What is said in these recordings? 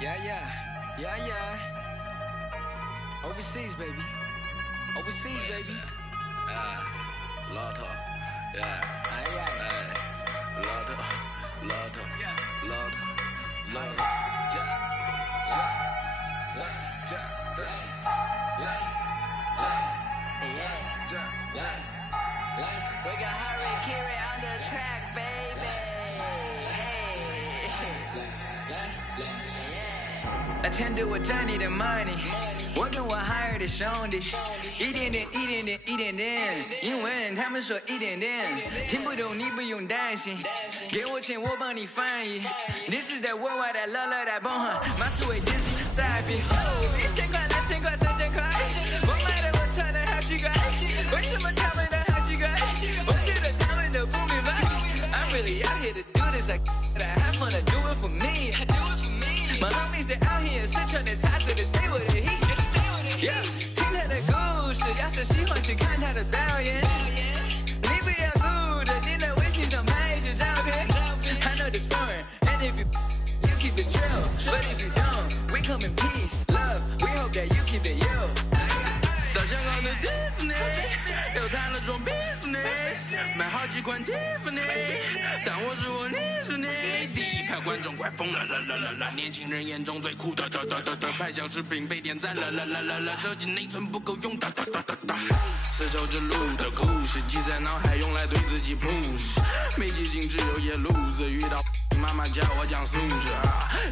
Yeah. Overseas, baby. Overseas, baby. Lotto. Yeah. Lotto. We got Harry Kiri on the track, baby. Attend to我赚你的 money， 我跟我 hire 的兄弟，一点点，英文他们说一点点，听不懂你不用担心，给我钱我帮你翻译。This is that worldwide that love that bomb， 马思伟 this is the cyber， 1000块、2000块、3000块，我买的我穿的好奇怪，为什么他们的好奇怪？我觉得他们都不明白。I'm really out here to do this, I have fun to do it for me. My homies they out here 四川的茶水的 stay with the heat. Yeah， 听他的故事，要是喜欢去看他的表演。你不要顾着你在微信上拍一些照片。I know this fun, and if you keep it chill, but if you don't, we come in peace, love. We hope that you keep it you. 到香港的 Disney， 又谈了桩 business， 买好几款 Tiffany， 但我是我，你是你。第一排观众快疯了，年轻人眼中最酷的，拍小视频被点赞了，手机内存不够用，丝绸之路的故事记在脑海，用来对自己 push， 没记性只有野路子，遇到妈妈教我讲素质，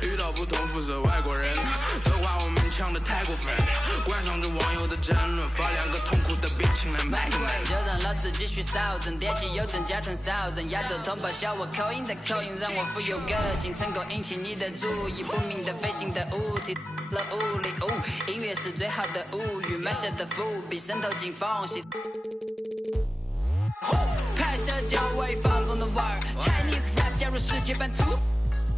遇到不同肤色外国人的话，我们抢得太过分，观赏着网友的争论，发两个痛苦的表情来卖个就让老子继续扫人，点击右转加团扫人，亚洲同胞笑我口音的口音，让我富有个性，成功引起你的注意，不明的飞行的物体了物理，音乐是最好的物语，埋下的伏笔渗透进缝隙。拍摄较为放纵的味儿 ，Chinese rap 加入世界版图。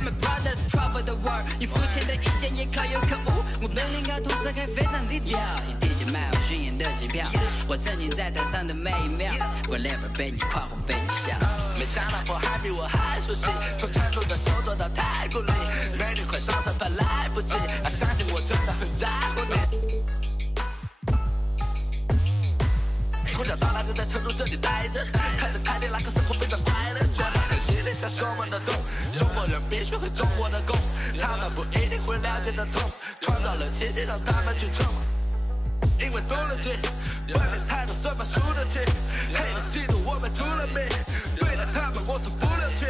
My brothers travel the world， 你肤浅的意见也可有可无。我本领高，涂色还非常低调。一提起卖我巡演的机票，我曾经在台上的每一秒 ，whatever 被你夸或被你笑。没想到我还比我还熟悉，从成都的手做到太古里，美女快上车饭来不及，相信我真的很在乎你。从小到大就在成都这里待着，看着凯迪拉克生活非常快乐，觉得很犀利，享受我们的痛。中国人必须会中国的功，他们不一定会了解的痛，创造了奇迹让他们去冲。因为懂了题，外面太多算法输得起，黑人嫉妒我们出了名，对了他们我从不留情。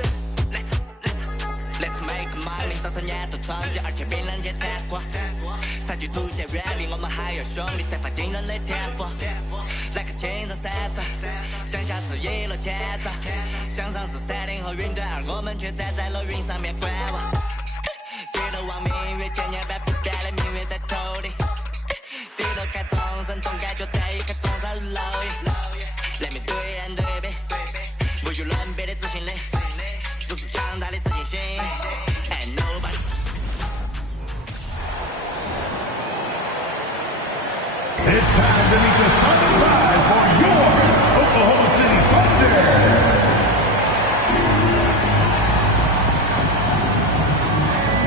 Let's make money， 早餐也都创建，而且比人家太过。才去组建原理，我们还有兄弟散发惊人的天赋。来个青藏闪烁，向下是一路前走，向上是山顶和云端，而我们却站在了云上面观望。低头望明月，千年般不变的明月在头顶。低头看众生，总感觉在一个众生蝼蚁。两面对岸对比，无与伦比的自信力。如此强大的自信心 ，and nobody。It's time to meet the starting five for your Oklahoma City Thunder.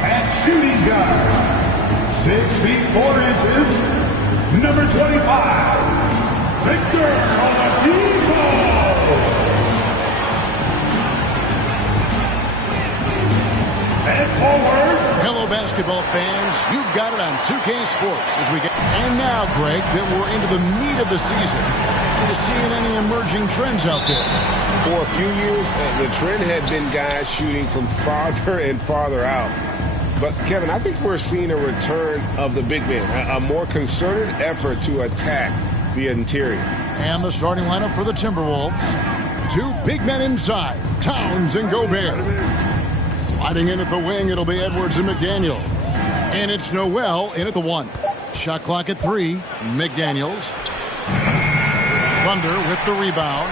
At shooting guard, 6 feet 4 inches, number 25, Victor Oladipo. And forward. Hello, basketball fans. You've got it on 2K Sports as we get. And now, Greg, that we're into the meat of the season. Are you seeing any emerging trends out there? For a few years, the trend had been guys shooting from farther and farther out. But, Kevin, I think we're seeing a return of the big man, a more concerted effort to attack the interior. And the starting lineup for the Timberwolves. Two big men inside, Towns and Gobert. Sliding in at the wing, it'll be Edwards and McDaniel. And it's Noel in at the 1. Shot clock at 3. McDaniels. Thunder with the rebound.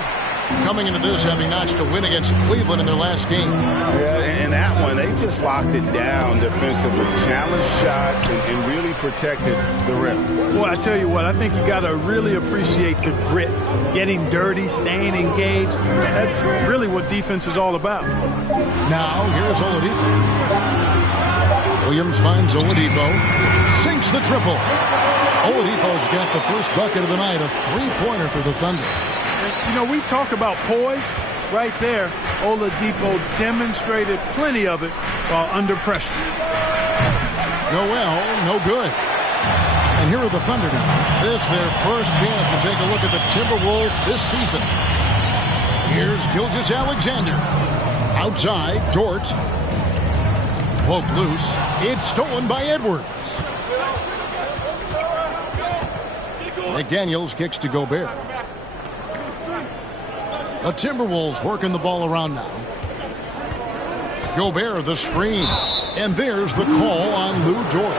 Coming into this, having notched a win against Cleveland in their last game. Yeah, and that one, they just locked it down defensively. Challenged shots and really protected the rim. Boy, I tell you what, I think you got to really appreciate the grit. Getting dirty, staying engaged. That's really what defense is all about. Now, here's Oladipo. Williams finds Oladipo. Sinks the triple. Oladipo's got the first bucket of the night, a three-pointer for the Thunder. You know, we talk about poise. Right there, Oladipo demonstrated plenty of it while under pressure. Noel, no good. And here are the Thunder now. This their first chance to take a look at the Timberwolves this season. Here's Gilgeous-Alexander. Outside, Dort. Poked loose. It's stolen by Edwards. McDaniels kicks to Gobert. The Timberwolves working the ball around now. Gobert the screen. And there's the call on Lou Dort.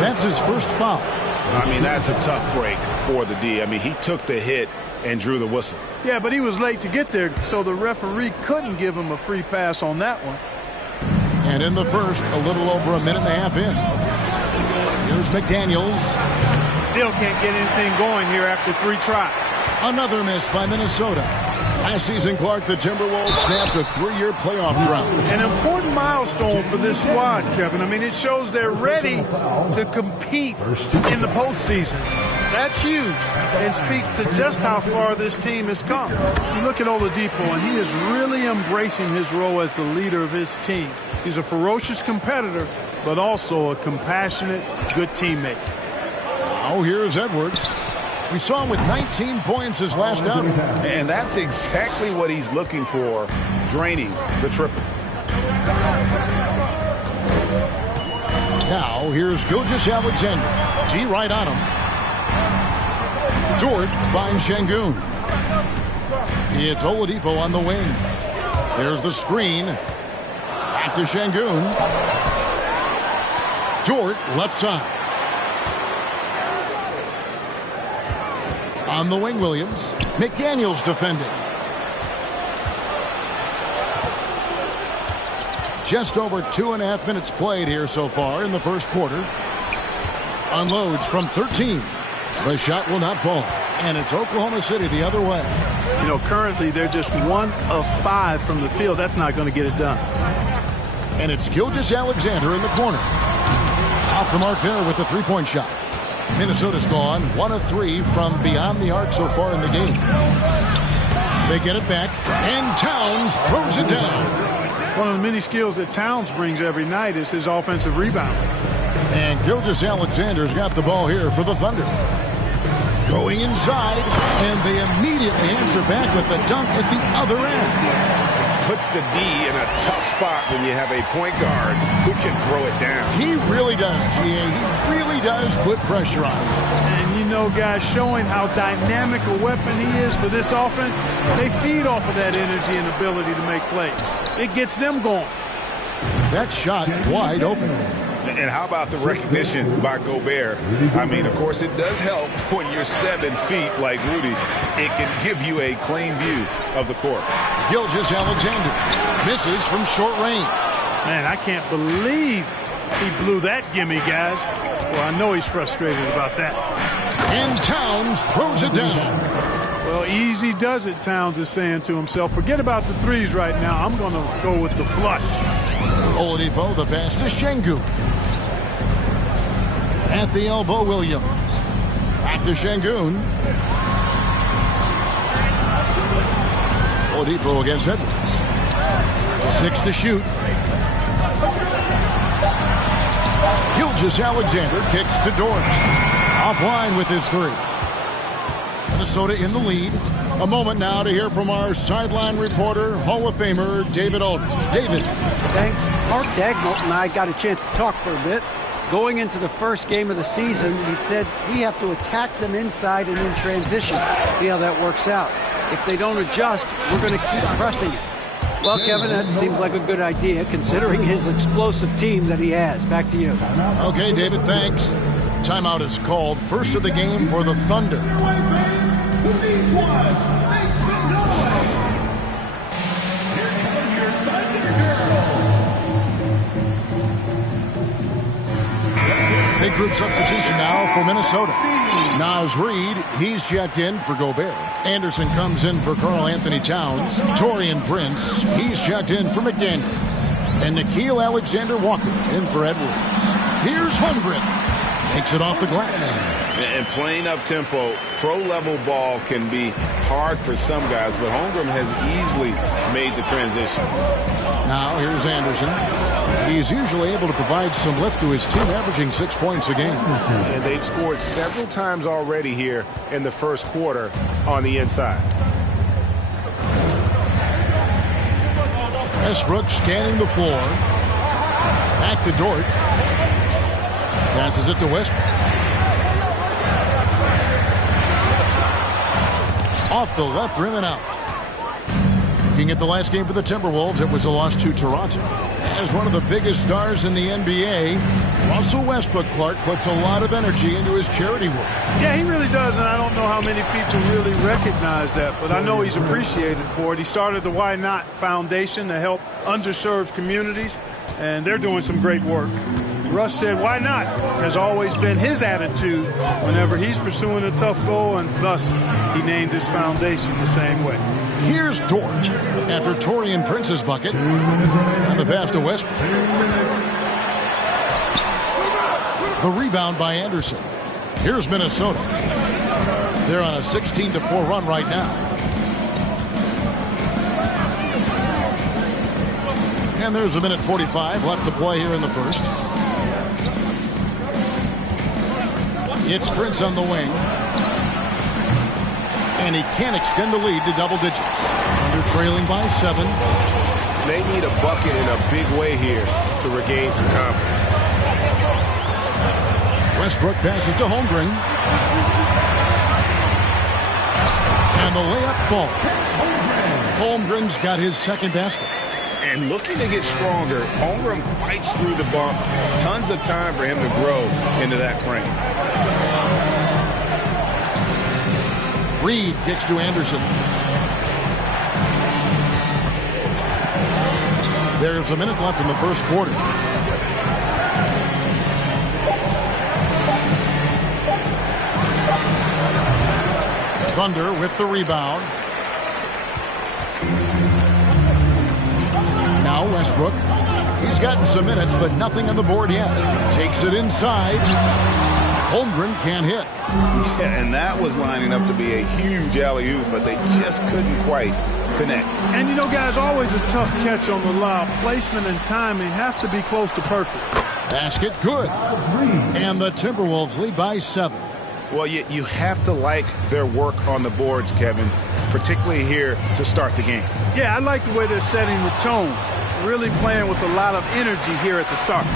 That's his first foul. I mean, that's a tough break for the D. I mean, he took the hit and drew the whistle. Yeah, but he was late to get there, so the referee couldn't give him a free pass on that one. And in the first, a little over a minute and a half in. Here's McDaniels. Still can't get anything going here after 3 tries. Another miss by Minnesota. Last season, Clark, the Timberwolves snapped a 3-year playoff drought. An important milestone for this squad, Kevin. I mean, it shows they're ready to compete in the postseason. That's huge and speaks to just how far this team has come. You look at Oladipo, and he is really embracing his role as the leader of his team. He's a ferocious competitor, but also a compassionate, good teammate. Oh, here's Edwards. We saw him with 19 points his last outing. And that's exactly what he's looking for, draining the triple. Now, here's Gilgeous-Alexander. G right on him. Dort finds Şengün. It's Oladipo on the wing. There's the screen. Back to Şengün. Dort left side. On the wing, Williams. McDaniels defending. Just over 2.5 minutes played here so far in the first quarter. Unloads from 13. The shot will not fall. And it's Oklahoma City the other way. You know, currently they're just 1 of 5 from the field. That's not going to get it done. And it's Gilgeous-Alexander in the corner. Off the mark there with the three-point shot. Minnesota's gone 1 of 3 from beyond the arc so far in the game. They get it back, and Towns throws it down. One of the many skills that Towns brings every night is his offensive rebound. And Gilgeous-Alexander's got the ball here for the Thunder. Going inside, and they immediately answer back with the dunk at the other end. Puts the D in a tough spot when you have a point guard who can throw it down. He really does, G.A. He really does put pressure on him. And you know, guys, showing how dynamic a weapon he is for this offense, they feed off of that energy and ability to make plays. It gets them going. That shot wide open. And how about the recognition by Gobert? I mean, of course, it does help when you're 7 feet like Rudy. It can give you a clean view of the court. Gilgeous-Alexander misses from short range. Man, I can't believe he blew that gimme, guys. Well, I know he's frustrated about that. And Towns throws it down. Well, easy does it, Towns is saying to himself. Forget about the threes right now. I'm going to go with the flush. Oladipo, the pass to Şengün. At the elbow, Williams. Back to Şengün. Oladipo against Edwards. 6 to shoot. Gilgeous-Alexander kicks to Dort. Offline with his 3. Minnesota in the lead. A moment now to hear from our sideline reporter, Hall of Famer David Aldridge. David. Thanks. Mark Daigneault and I got a chance to talk for a bit. Going into the first game of the season, he said we have to attack them inside and in transition. See how that works out. If they don't adjust, we're going to keep pressing it. Well, Kevin, that seems like a good idea considering his explosive team that he has. Back to you. Okay, David, thanks. Timeout is called. First of the game for the Thunder. Big group substitution now for Minnesota. Naz Reid, he's checked in for Gobert. Anderson comes in for Karl-Anthony Towns. Taurean Prince, he's checked in for McDaniels. And Nickeil Alexander-Walker in for Edwards. Here's Holmgren. Takes it off the glass. And playing up-tempo, pro-level ball can be hard for some guys, but Holmgren has easily made the transition. Now here's Anderson. He's usually able to provide some lift to his team, averaging 6 points a game. And they've scored several times already here in the first quarter on the inside. Westbrook scanning the floor. Back to Dort. Passes it to Westbrook. Off the left rim and out. Looking at the last game for the Timberwolves, it was a loss to Toronto. As one of the biggest stars in the NBA, Russell Westbrook, Clark, puts a lot of energy into his charity work. Yeah, he really does, and I don't know how many people really recognize that, but I know he's appreciated for it. He started the Why Not Foundation to help underserved communities, and they're doing some great work. Russ said, why not? Has always been his attitude whenever he's pursuing a tough goal, and thus he named his foundation the same way. Here's Dort after Taurean Prince's bucket. And the pass to Westbrook. The rebound by Anderson. Here's Minnesota. They're on a 16-4 run right now. And there's a minute 45 left to play here in the first. It's Prince on the wing. And he can extend the lead to double digits. Under trailing by 7. They need a bucket in a big way here to regain some confidence. Westbrook passes to Holmgren. And the layup falls. Holmgren's got his second basket. And looking to get stronger, Holmgren fights through the bump. Tons of time for him to grow into that frame. Reed kicks to Anderson. There's a minute left in the first quarter. Thunder with the rebound. Now Westbrook. He's gotten some minutes, but nothing on the board yet. Takes it inside. Holmgren can't hit. Yeah, and that was lining up to be a huge alley-oop, but they just couldn't quite connect. And, you know, guys, always a tough catch on the lob. Placement and timing have to be close to perfect. Basket good. And the Timberwolves lead by 7. Well, you have to like their work on the boards, Kevin, particularly here to start the game. Yeah, I like the way they're setting the tone. Really playing with a lot of energy here at the start.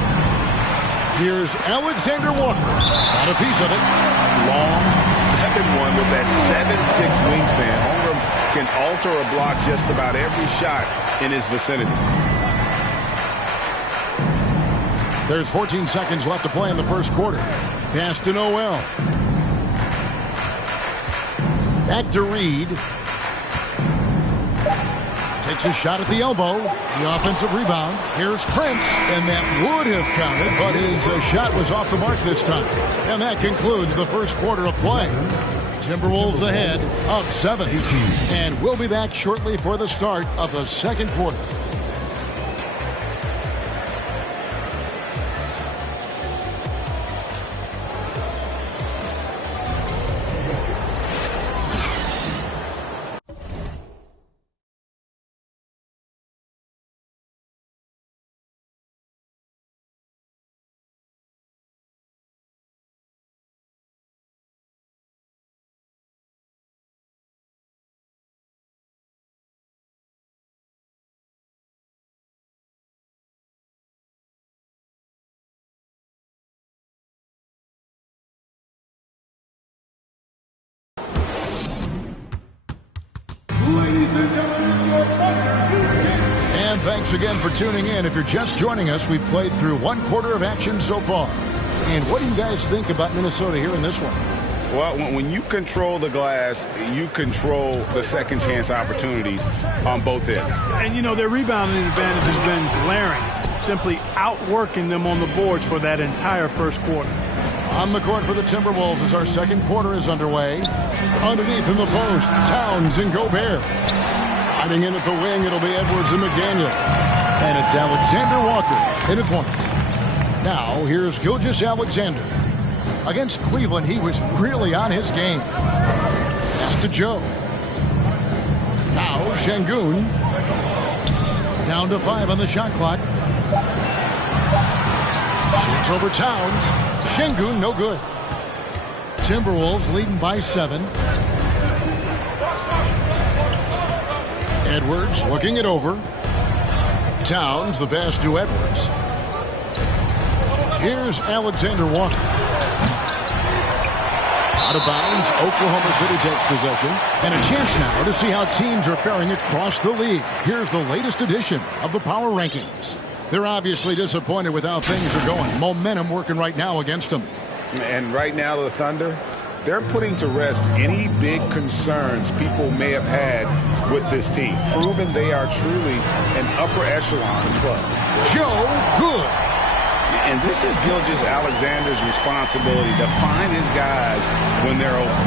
Here's Alexander Walker. Got a piece of it. Long 7-1 with that 7'6" wingspan. Holmgren can alter a block just about every shot in his vicinity. There's 14 seconds left to play in the first quarter. Pass to Noel. Back to Reed. Takes a shot at the elbow. The offensive rebound. Here's Prince. And that would have counted, but his shot was off the mark this time. And that concludes the first quarter of play. Timberwolves ahead, up 7. And we'll be back shortly for the start of the second quarter. And thanks again for tuning in. If you're just joining us, we've played through one quarter of action so far. And what do you guys think about Minnesota here in this one? Well, when you control the glass, you control the second chance opportunities on both ends. And, you know, their rebounding advantage has been glaring, simply outworking them on the boards for that entire first quarter. On the court for the Timberwolves as our second quarter is underway. Underneath in the post, Towns and Gobert. Sliding in at the wing, it'll be Edwards and McDaniel. And it's Alexander Walker in the point. Now, here's Gilgeous-Alexander. Against Cleveland, he was really on his game. Pass to Joe. Now, Şengün. Down to 5 on the shot clock. Shoots over Towns. Şengün, no good. Timberwolves leading by 7. Edwards looking it over. Towns, the pass to Edwards. Here's Alexander Walker. Out of bounds, Oklahoma City takes possession. And a chance now to see how teams are faring across the league. Here's the latest edition of the Power Rankings. They're obviously disappointed with how things are going. Momentum working right now against them. And right now, the Thunder, they're putting to rest any big concerns people may have had with this team, proving they are truly an upper echelon club. Joe Good. And this is Gilgeous-Alexander's responsibility to find his guys when they're open.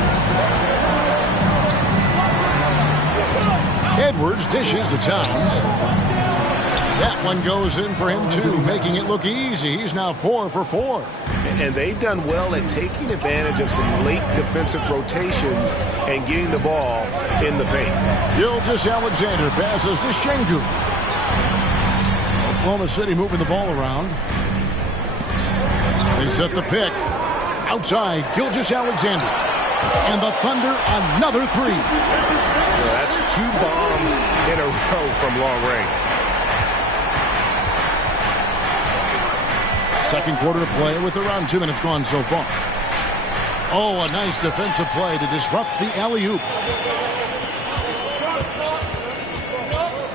Edwards dishes to Towns. That one goes in for him, too, making it look easy. He's now 4 for 4. And they've done well at taking advantage of some late defensive rotations and getting the ball in the paint. Gilgeous-Alexander passes to Şengün. Oklahoma City moving the ball around. They set the pick. Outside, Gilgeous-Alexander. And the Thunder, another 3. Yeah, that's 2 bombs in a row from long range. Second quarter to play with around 2 minutes gone so far. Oh, a nice defensive play to disrupt the alley-oop.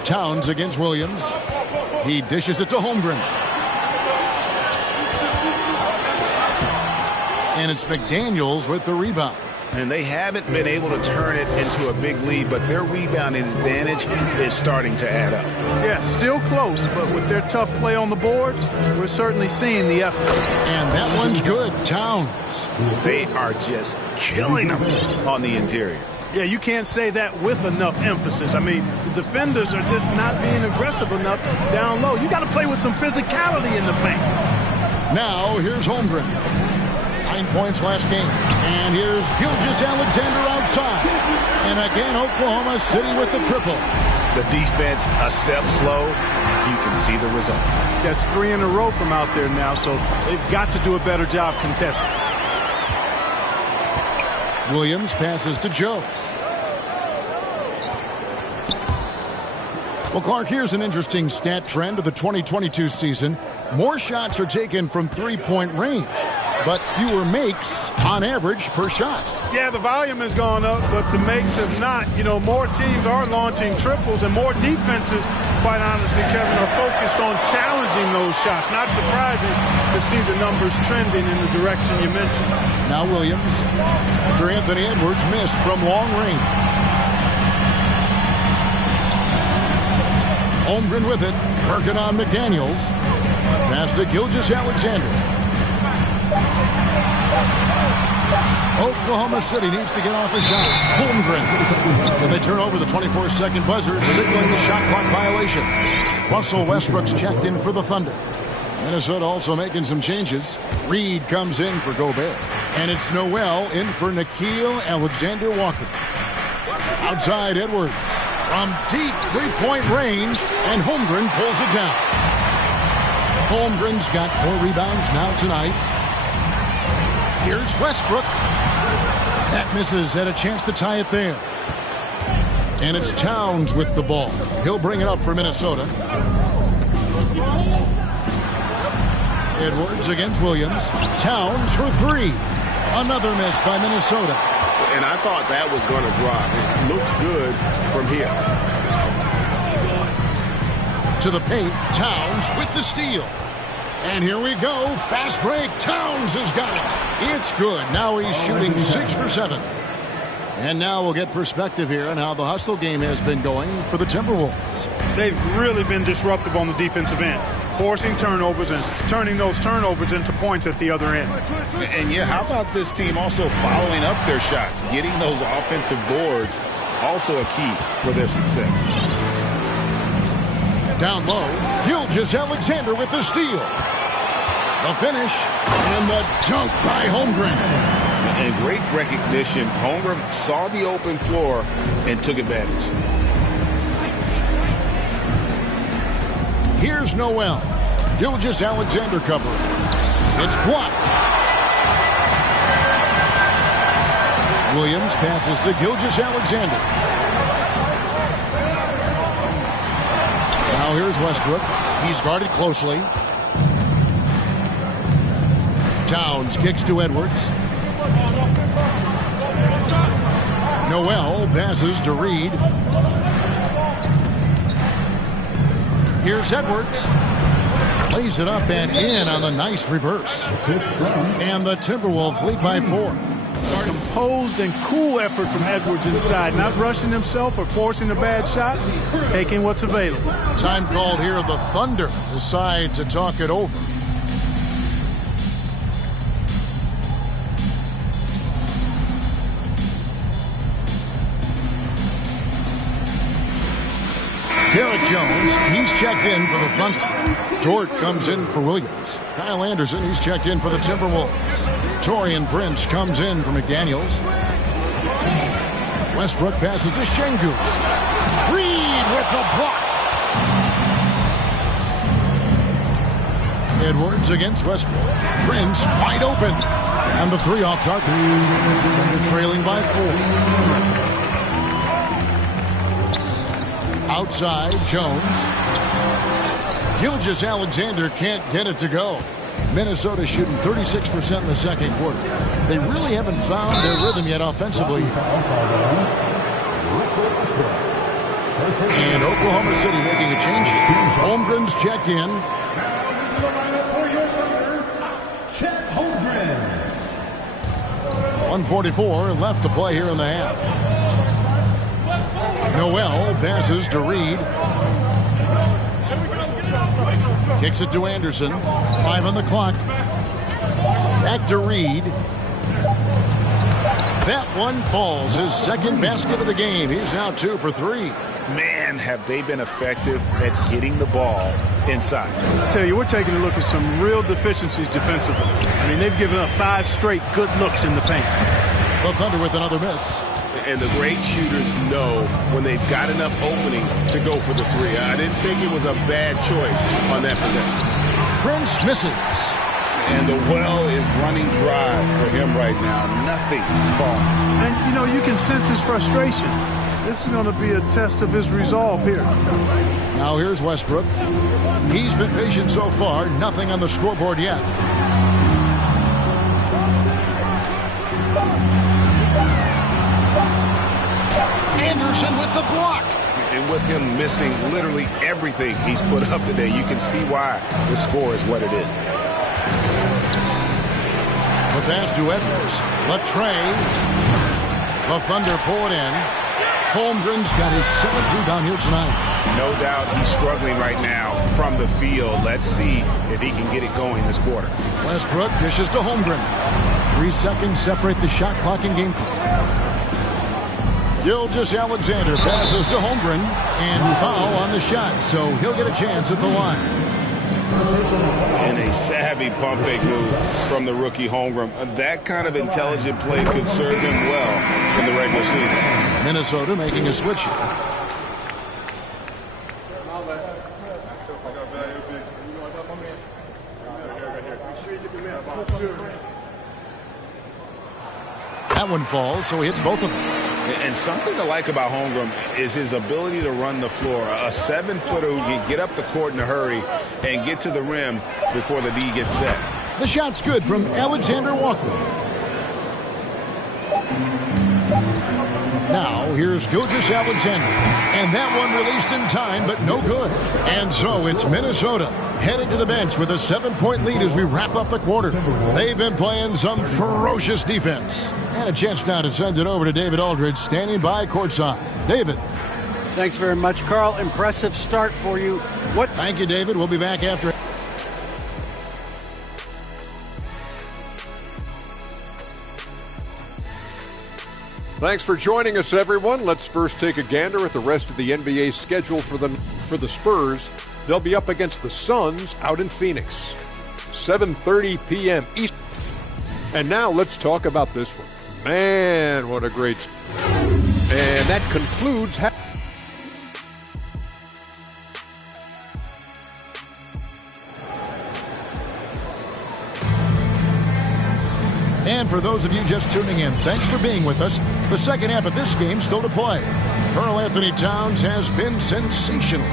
Towns against Williams. He dishes it to Holmgren. And it's McDaniels with the rebound. And they haven't been able to turn it into a big lead, but their rebounding advantage is starting to add up. Yeah, still close, but with their tough play on the boards, we're certainly seeing the effort. And that one's good. Towns. They are just killing them on the interior. Yeah, you can't say that with enough emphasis. I mean, the defenders are just not being aggressive enough down low. You got to play with some physicality in the paint. Now, here's Holmgren. 9 points last game. And here's Gilgeous-Alexander outside. And again, Oklahoma City with the triple. The defense a step slow. You can see the results. That's 3 in a row from out there now, so they've got to do a better job contesting. Williams passes to Joe. Well, Clark, here's an interesting stat trend of the 2022 season. More shots are taken from three-point range, but fewer makes on average per shot. Yeah, the volume has gone up, but the makes have not. You know, more teams are launching triples, and more defenses, quite honestly, Kevin, are focused on challenging those shots. Not surprising to see the numbers trending in the direction you mentioned. Now Williams, after Anthony Edwards missed from long range. Holmgren with it, working on McDaniels. Pass to Gilgeous-Alexander. Oklahoma City needs to get off a shot. Holmgren. And they turn over the 24-second buzzer, signaling the shot clock violation. Russell Westbrook's checked in for the Thunder. Minnesota also making some changes. Reed comes in for Gobert. And it's Noel in for Nickeil Alexander-Walker. Outside Edwards. From deep three-point range, and Holmgren pulls it down. Holmgren's got 4 rebounds now tonight. Here's Westbrook. That misses, had a chance to tie it there. And it's Towns with the ball. He'll bring it up for Minnesota. Edwards against Williams. Towns for 3. Another miss by Minnesota. And I thought that was going to drop. It looked good from here. To the paint, Towns with the steal. And here we go. Fast break. Towns has got it. It's good. Now he's shooting 6 for 7. And now we'll get perspective here on how the hustle game has been going for the Timberwolves. They've really been disruptive on the defensive end, forcing turnovers and turning those turnovers into points at the other end. And yeah, how about this team also following up their shots, getting those offensive boards, also a key for their success. Down low, Gilgeous-Alexander with the steal. The finish, and the dunk by Holmgren. And great recognition. Holmgren saw the open floor and took advantage. Here's Noel. Gilgeous-Alexander covering. It's blocked. Williams passes to Gilgeous-Alexander. Now here's Westbrook. He's guarded closely. Towns kicks to Edwards. Noel passes to Reed. Here's Edwards. Lays it up and in on the nice reverse. And the Timberwolves lead by 4. Composed and cool effort from Edwards inside. Not rushing himself or forcing a bad shot. Taking what's available. Time called here. The Thunder decide to talk it over. Derek Jones, he's checked in for the Thunder. Dort comes in for Williams. Kyle Anderson, he's checked in for the Timberwolves. Taurean Prince comes in for McDaniels. Westbrook passes to Şengün. Reed with the block. Edwards against Westbrook. Prince wide open. And the 3 off target. And they're trailing by 4. Outside, Jones. Gilgeous-Alexander can't get it to go. Minnesota shooting 36% in the second quarter. They really haven't found their rhythm yet offensively. And Oklahoma City making a change. Holmgren's checked in. Chet Holmgren. 1:44 left to play here in the half. Noel passes to Reed. Kicks it to Anderson. 5 on the clock. Back to Reed. That one falls. His second basket of the game. He's now 2 for 3. Man, have they been effective at getting the ball inside. I tell you, we're taking a look at some real deficiencies defensively. I mean, they've given up 5 straight good looks in the paint. The Thunder with another miss. And the great shooters know when they've got enough opening to go for the 3. I didn't think it was a bad choice on that possession. Prince misses. And the well is running dry for him right now. Nothing falling. And, you know, you can sense his frustration. This is going to be a test of his resolve here. Now here's Westbrook. He's been patient so far. Nothing on the scoreboard yet. Anderson with the block. And with him missing literally everything he's put up today, you can see why the score is what it is. The pass to Edwards. Latrey. The Thunder pull it in. Holmgren's got his 7th rebound here tonight. No doubt he's struggling right now from the field. Let's see if he can get it going this quarter. Westbrook dishes to Holmgren. 3 seconds separate the shot clock and game clock. Gilgeous-Alexander passes to Holmgren, and foul on the shot, so he'll get a chance at the line. And a savvy pump fake move from the rookie Holmgren. That kind of intelligent play could serve him well in the regular season. Minnesota making a switch here. That one falls, so he hits both of them. And something to like about Holmgren is his ability to run the floor. A 7-footer who can get up the court in a hurry and get to the rim before the D gets set. The shot's good from Alexander Walker. Now, here's Gilgeous-Alexander. And that one released in time, but no good. And so it's Minnesota heading to the bench with a 7-point lead as we wrap up the quarter. They've been playing some ferocious defense. And a chance now to send it over to David Aldridge, standing by courtside. David. Thanks very much, Carl. Impressive start for you. Thank you, David. We'll be back after. Thanks for joining us, everyone. Let's first take a gander at the rest of the NBA schedule for the Spurs. They'll be up against the Suns out in Phoenix. 7:30 p.m. East. And now let's talk about this one. Man, what a great... And that concludes... And for those of you just tuning in, thanks for being with us. The second half of this game still to play. Karl Anthony Towns has been sensational.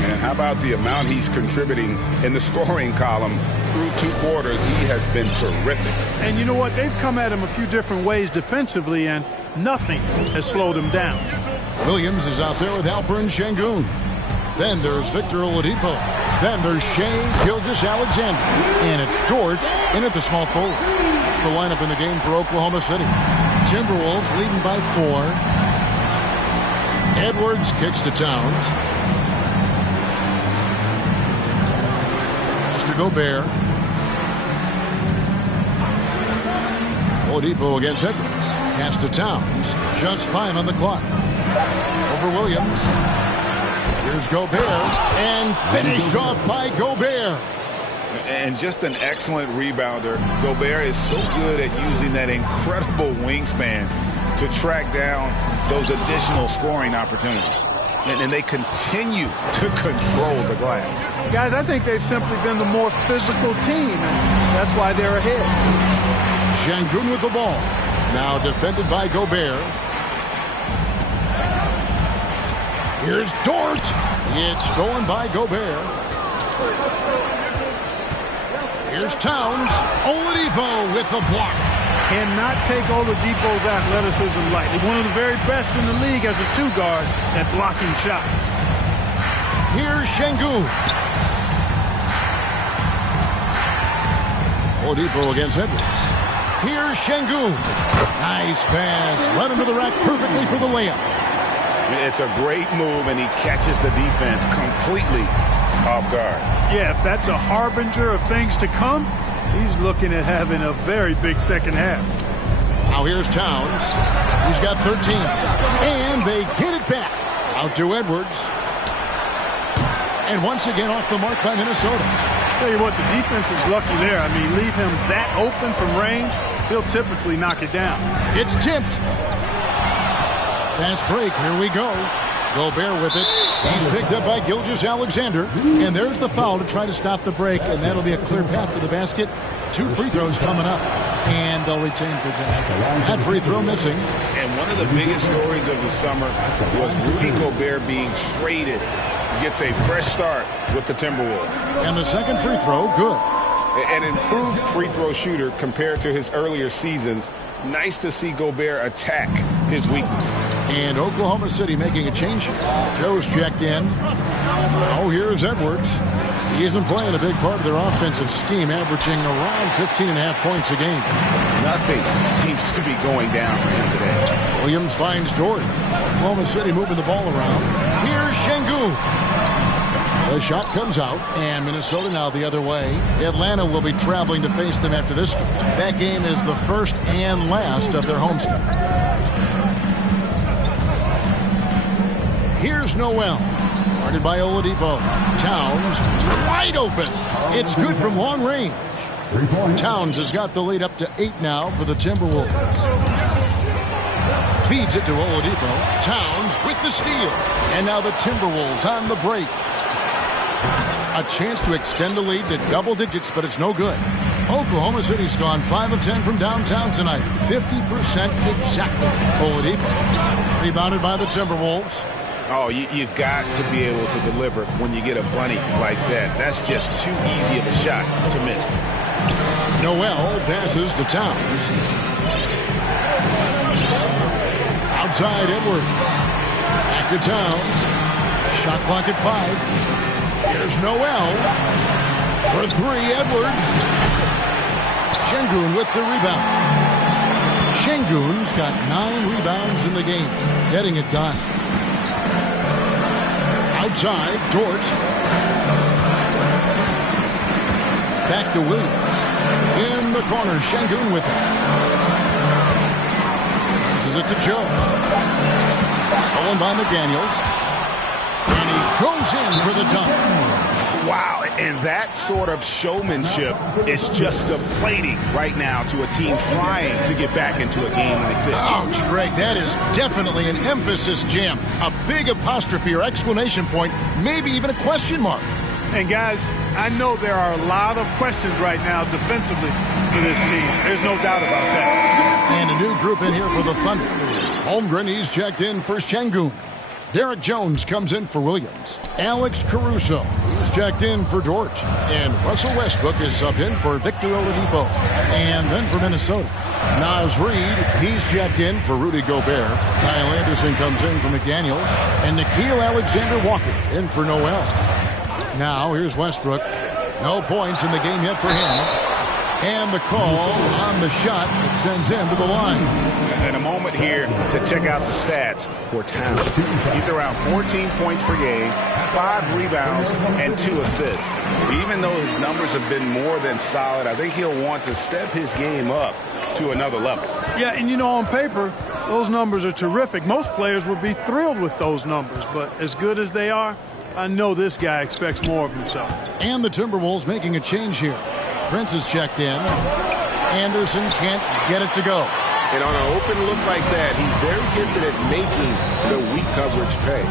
And how about the amount he's contributing in the scoring column through 2 quarters? He has been terrific. And you know what? They've come at him a few different ways defensively, and nothing has slowed him down. Williams is out there with Alperen Sengun. Then there's Victor Oladipo. Then there's Shai Gilgeous-Alexander. And it's Dort in at the small forward. It's the lineup in the game for Oklahoma City. Timberwolves leading by 4. Edwards kicks to Towns. To Gobert. Oladipo against Edwards. Pass to Towns. Just 5 on the clock. Over Williams. Here's Gobert. And finished off by Gobert. And just an excellent rebounder. Gobert is so good at using that incredible wingspan to track down those additional scoring opportunities. And they continue to control the glass. Guys, I think they've simply been the more physical team, and that's why they're ahead. Sengun with the ball. Now defended by Gobert. Here's Dort. It's stolen by Gobert. Here's Towns. Oladipo with the block. Cannot take Oladipo's athleticism lightly. One of the very best in the league as a 2-guard at blocking shots. Here's Sengun. Oladipo against Edwards. Here's Sengun. Nice pass. Led him to the rack perfectly for the layup. It's a great move, and he catches the defense completely off guard. Yeah, if that's a harbinger of things to come, he's looking at having a very big second half. Now here's Towns. He's got 13. And they get it back. Out to Edwards. And once again off the mark by Minnesota. Tell you what, the defense was lucky there. I mean, leave him that open from range, he'll typically knock it down. It's tipped. Fast break. Here we go. Gobert with it. He's picked up by Gilgeous-Alexander. And there's the foul to try to stop the break. And that'll be a clear path to the basket. 2 free throws coming up. And they'll retain possession. That free throw missing. And one of the biggest stories of the summer was Rudy Gobert being traded. Gets a fresh start with the Timberwolves. And the second free throw, good. An improved free throw shooter compared to his earlier seasons. Nice to see Gobert attack his weakness. And Oklahoma City making a change here. Joe's checked in. Oh, here's Edwards. He isn't playing a big part of their offensive scheme, averaging around 15.5 points a game. Nothing seems to be going down for him today. Williams finds Dort. Oklahoma City moving the ball around. Here's Sengun. The shot comes out, and Minnesota now the other way. Atlanta will be traveling to face them after this game. That game is the first and last of their homestand. Here's Noel. Guarded by Oladipo. Towns wide open. It's good from long range. Towns has got the lead up to 8 now for the Timberwolves. Feeds it to Oladipo. Towns with the steal. And now the Timberwolves on the break. A chance to extend the lead to double digits, but it's no good. Oklahoma City's gone 5 of 10 from downtown tonight. 50% exactly. Oladipo. Rebounded by the Timberwolves. Oh, you've got to be able to deliver when you get a bunny like that. That's just too easy of a shot to miss. Noel passes to Towns. Outside Edwards. Back to Towns. Shot clock at 5. Here's Noel. For 3, Edwards. Sengun with the rebound. Sengun's got 9 rebounds in the game. Getting it done. Outside, Dort. Back to Williams. In the corner, Sengun with it. This is it to Joe. Stolen by McDaniels. And he goes in for the dunk. Wow, and that sort of showmanship is just deflating right now to a team trying to get back into a game like this. Ouch, Greg, that is definitely an emphasis jam. A big apostrophe or exclamation point, maybe even a question mark. And guys, I know there are a lot of questions right now defensively for this team. There's no doubt about that. And a new group in here for the Thunder. Holmgren, he's checked in for Şengün. Derek Jones comes in for Williams. Alex Caruso, he's checked in for Dort. And Russell Westbrook is subbed in for Victor Oladipo. And then for Minnesota, Naz Reid, he's checked in for Rudy Gobert. Kyle Anderson comes in for McDaniels. And Nickeil Alexander-Walker in for Noel. Now here's Westbrook. No points in the game yet for him. And the call on the shot that sends him to the line. And a moment here to check out the stats for Towns. He's around 14 points per game, 5 rebounds, and 2 assists. Even though his numbers have been more than solid, I think he'll want to step his game up to another level. Yeah, and you know, on paper, those numbers are terrific. Most players would be thrilled with those numbers, but as good as they are, I know this guy expects more of himself. And the Timberwolves making a change here. Prince is checked in. Anderson can't get it to go. And on an open look like that, he's very gifted at making the weak coverage pay.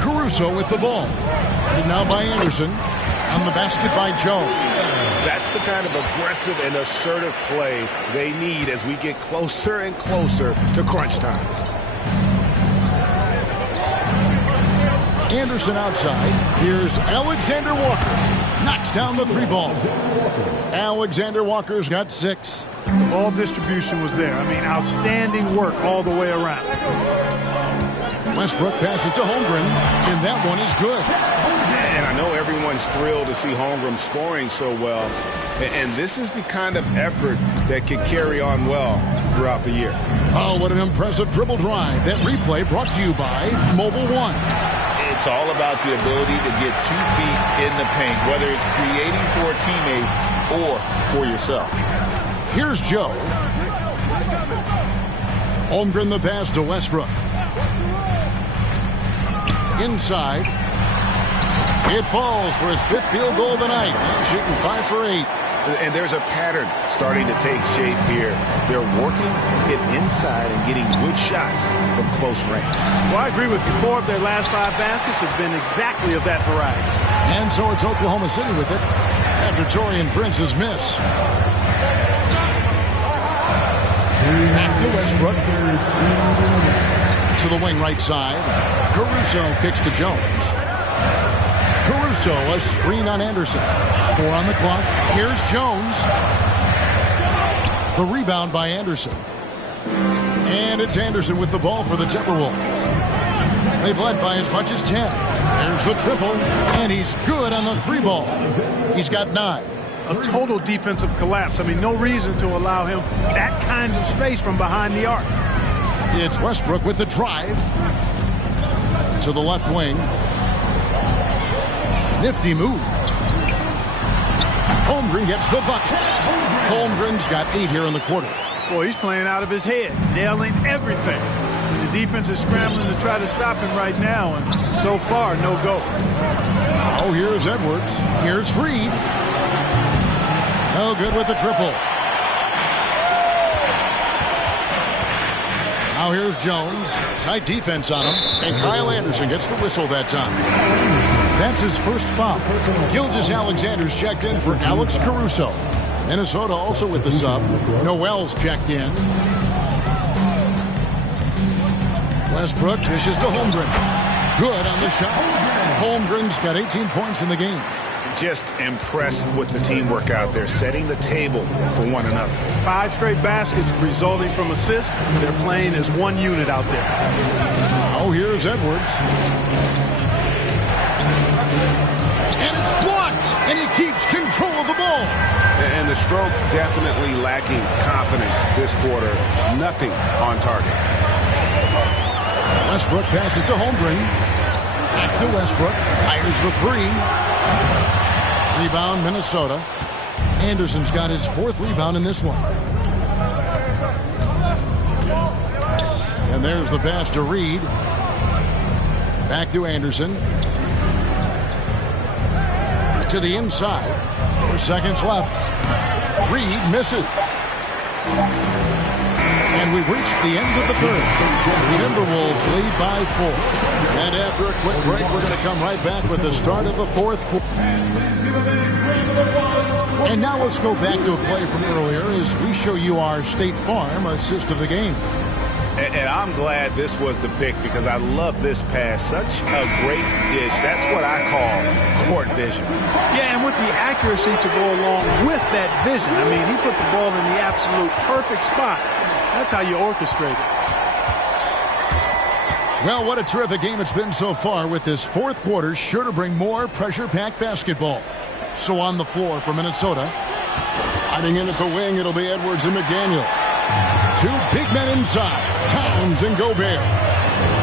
Caruso with the ball. And now by Anderson. On the basket by Jones. That's the kind of aggressive and assertive play they need as we get closer and closer to crunch time. Anderson outside. Here's Alexander Walker. Knocks down the 3 ball. Alexander Walker's got 6. Ball distribution was there. I mean, outstanding work all the way around. Westbrook passes to Holmgren, and that one is good. And I know everyone's thrilled to see Holmgren scoring so well. And this is the kind of effort that can carry on well throughout the year. Oh, what an impressive dribble drive. That replay brought to you by Mobile One. It's all about the ability to get 2 feet in the paint, whether it's creating for a teammate or for yourself. Here's Joe. Holmgren the pass to Westbrook. Inside. It falls for his 5th field goal of the night. He's shooting 5 for 8. And there's a pattern starting to take shape here. They're working it inside and getting good shots from close range. Well, I agree with you. 4 of their last 5 baskets have been exactly of that variety. And so it's Oklahoma City with it after Taurean Prince's miss. Back to Westbrook. To the wing right side. Caruso kicks to Jones. Caruso, a screen on Anderson. 4 on the clock. Here's Jones. The rebound by Anderson. And it's Anderson with the ball for the Timberwolves. They've led by as much as 10. There's the triple, and he's good on the 3 ball. He's got 9. A total defensive collapse. I mean, no reason to allow him that kind of space from behind the arc. It's Westbrook with the drive. To the left wing. Nifty move. Holmgren gets the bucket. Holmgren's got 8 here in the quarter. Boy, he's playing out of his head, nailing everything. The defense is scrambling to try to stop him right now, and so far, no go. Oh, here's Edwards. Here's Reid. No good with the triple. Now here's Jones. Tight defense on him, and Kyle Anderson gets the whistle that time. That's his first foul. Gilgeous-Alexander's checked in for Alex Caruso. Minnesota also with the sub. Noel's checked in. Westbrook dishes to Holmgren. Good on the shot. Holmgren's got 18 points in the game. Just impressed with the teamwork out there, setting the table for one another. 5 straight baskets resulting from assists. They're playing as one unit out there. Oh, here's Edwards. And it's blocked, and he keeps control of the ball. And the stroke definitely lacking confidence this quarter. Nothing on target. Westbrook passes to Holmgren. Back to Westbrook. Fires the 3. Rebound, Minnesota. Anderson's got his 4th rebound in this one. And there's the pass to Reid. Back to Anderson. to the inside. 4 seconds left. Reed misses. And we've reached the end of the third. The Timberwolves lead by 4. And after a quick break, we're going to come right back with the start of the fourth quarter. And now let's go back to a play from earlier as we show you our State Farm assist of the game. And I'm glad this was the pick because I love this pass. Such a great dish. That's what I call court vision. Yeah, and with the accuracy to go along with that vision. I mean, he put the ball in the absolute perfect spot. That's how you orchestrate it. Well, what a terrific game it's been so far, with this fourth quarter sure to bring more pressure-packed basketball. So on the floor for Minnesota, hiding in at the wing, it'll be Edwards and McDaniel. 2 big men inside, Towns and Gobert.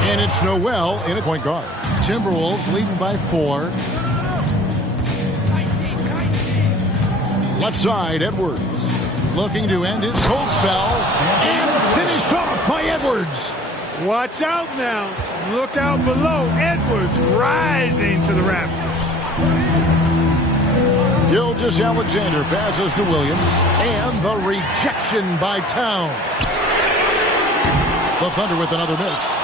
And it's Noel in at point guard. Timberwolves leading by 4. Left side, Edwards looking to end his cold spell, and finished off by Edwards. Watch out now. Look out below. Edwards rising to the rafters. Gilgeous-Alexander passes to Williams, and the rejection by Towns. The Thunder with another miss.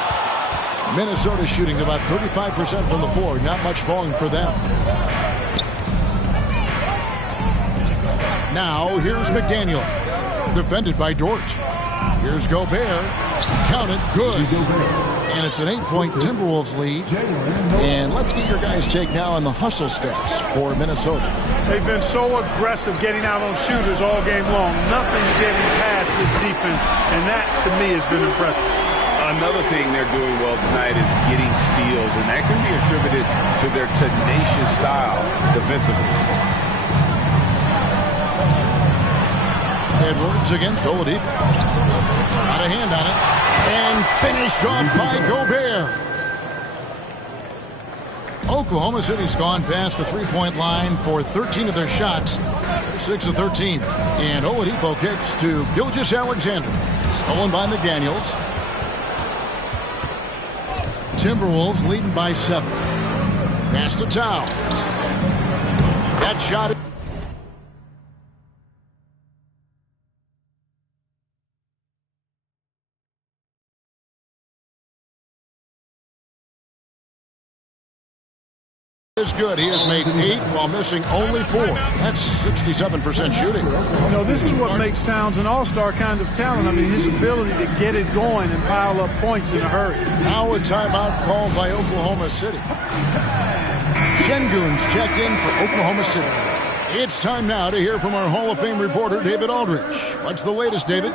Minnesota shooting about 35% from the floor. Not much falling for them. Now here's McDaniels, defended by Dort. Here's Gobert. Count it, good. And it's an 8-point Timberwolves lead. And let's get your guys' take now on the hustle stats for Minnesota. They've been so aggressive getting out on shooters all game long. Nothing's getting past this defense, and that, to me, has been impressive. Another thing they're doing well tonight is getting steals, and that can be attributed to their tenacious style defensively. Edwards against Oladipo. Got a hand on it. And finished off by Gobert. Oklahoma City's gone past the three-point line for 13 of their shots. 6 of 13. And Oladipo kicks to Gilgeous-Alexander. Stolen by McDaniels. Timberwolves leading by 7. Pass to Towns. That shot is good. He has made 8 while missing only 4. That's 67% shooting. You know, this is what makes Towns an all-star kind of talent. I mean, his ability to get it going and pile up points in a hurry. Now a timeout called by Oklahoma City. Şengün's checked in for Oklahoma City. It's time now to hear from our Hall of Fame reporter, David Aldridge. What's the latest, David?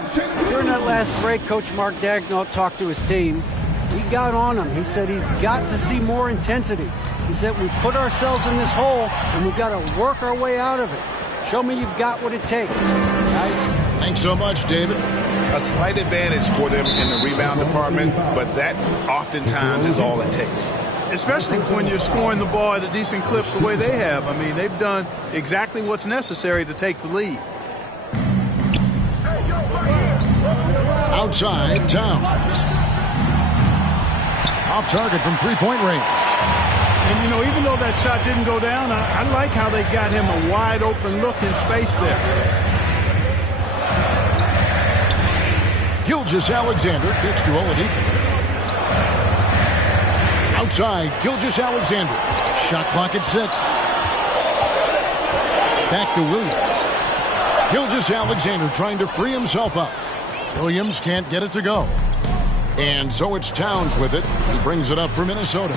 During that last break, Coach Mark Daigneault talked to his team. He got on him. He said he's got to see more intensity. He said we put ourselves in this hole, and we've got to work our way out of it. Show me you've got what it takes, guys. Thanks so much, David. A slight advantage for them in the rebound department, but that oftentimes is all it takes. Especially when you're scoring the ball at a decent clip the way they have. I mean, they've done exactly what's necessary to take the lead. Outside, Towns. Off target from three-point range. And, you know, even though that shot didn't go down, I like how they got him a wide-open look in space there. Gilgeous-Alexander kicks to Oladipo. Outside, Gilgeous-Alexander. Shot clock at 6. Back to Williams. Gilgeous-Alexander trying to free himself up. Williams can't get it to go. And so it's Towns with it. He brings it up for Minnesota.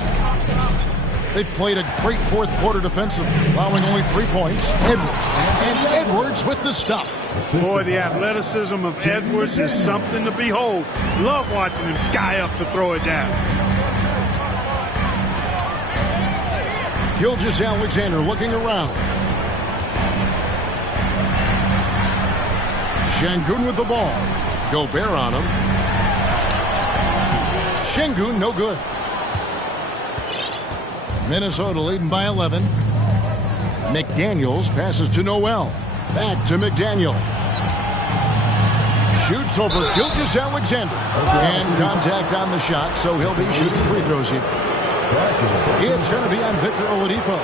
They played a great fourth quarter defensively, allowing only 3 points. Edwards. And Edwards with the stuff. Boy, the athleticism of Edwards is something to behold. Love watching him sky up to throw it down. Gilgeous-Alexander looking around. Şengün with the ball. Gobert on him. Şengün no good. Minnesota leading by 11. McDaniels passes to Noel. Back to McDaniels. Shoots over Gilgeous-Alexander. And contact on the shot, so he'll be shooting free throws here. It's going to be on Victor Oladipo.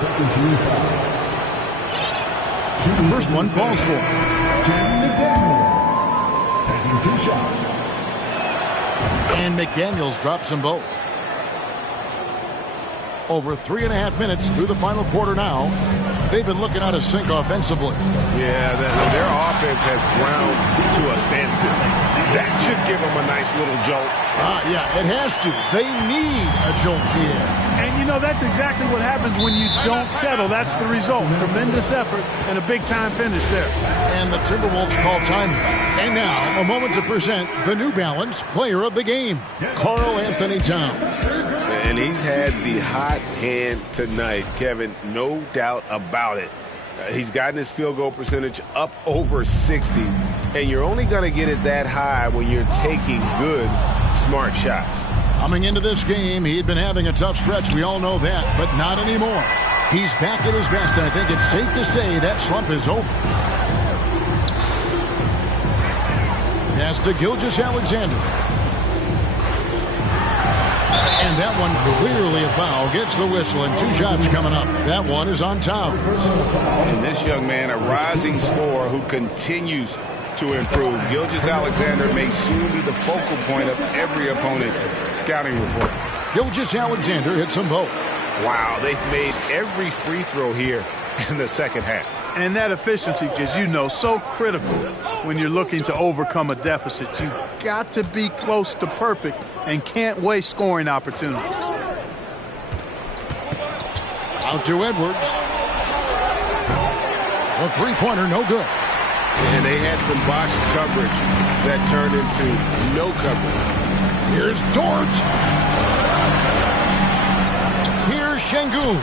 First one falls for him. Taking 2 shots. And McDaniels drops them both. Over 3.5 minutes through the final quarter now. They've been looking out of sync offensively. Yeah, their offense has ground to a standstill. That should give them a nice little jolt. Yeah, it has to. They need a jolt here. And, you know, that's exactly what happens when you don't settle. That's the result. Tremendous effort and a big-time finish there. And the Timberwolves call time. And now, a moment to present the New Balance Player of the Game, Karl Anthony Towns. And he's had the hot hand tonight, Kevin, no doubt about it. He's gotten his field goal percentage up over 60, and you're only going to get it that high when you're taking good, smart shots. Coming into this game, he'd been having a tough stretch. We all know that, but not anymore. He's back at his best, and I think it's safe to say that slump is over. Pass to Gilgeous-Alexander. And that one clearly a foul. Gets the whistle, and 2 shots coming up. That one is on Towns. And this young man, a rising scorer who continues to improve. Gilgeous-Alexander may soon be the focal point of every opponent's scouting report. Gilgeous-Alexander hits them both. Wow, they've made every free throw here in the second half. And that efficiency, as you know, so critical when you're looking to overcome a deficit. You've got to be close to perfect and can't waste scoring opportunities. Out to Edwards. The three-pointer, no good. And they had some botched coverage that turned into no coverage. Here's Dort. Here's Şengün.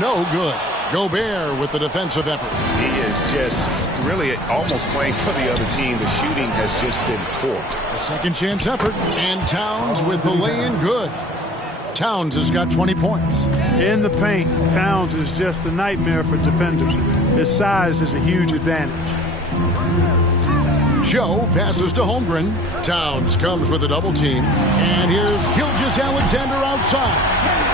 No good. Gobert with the defensive effort. He is just really almost playing for the other team. The shooting has just been poor. A second chance effort. And Towns with the lay-in good. Towns has got 20 points. In the paint, Towns is just a nightmare for defenders. His size is a huge advantage. Joe passes to Holmgren. Towns comes with a double team. And here's Gilgeous-Alexander outside.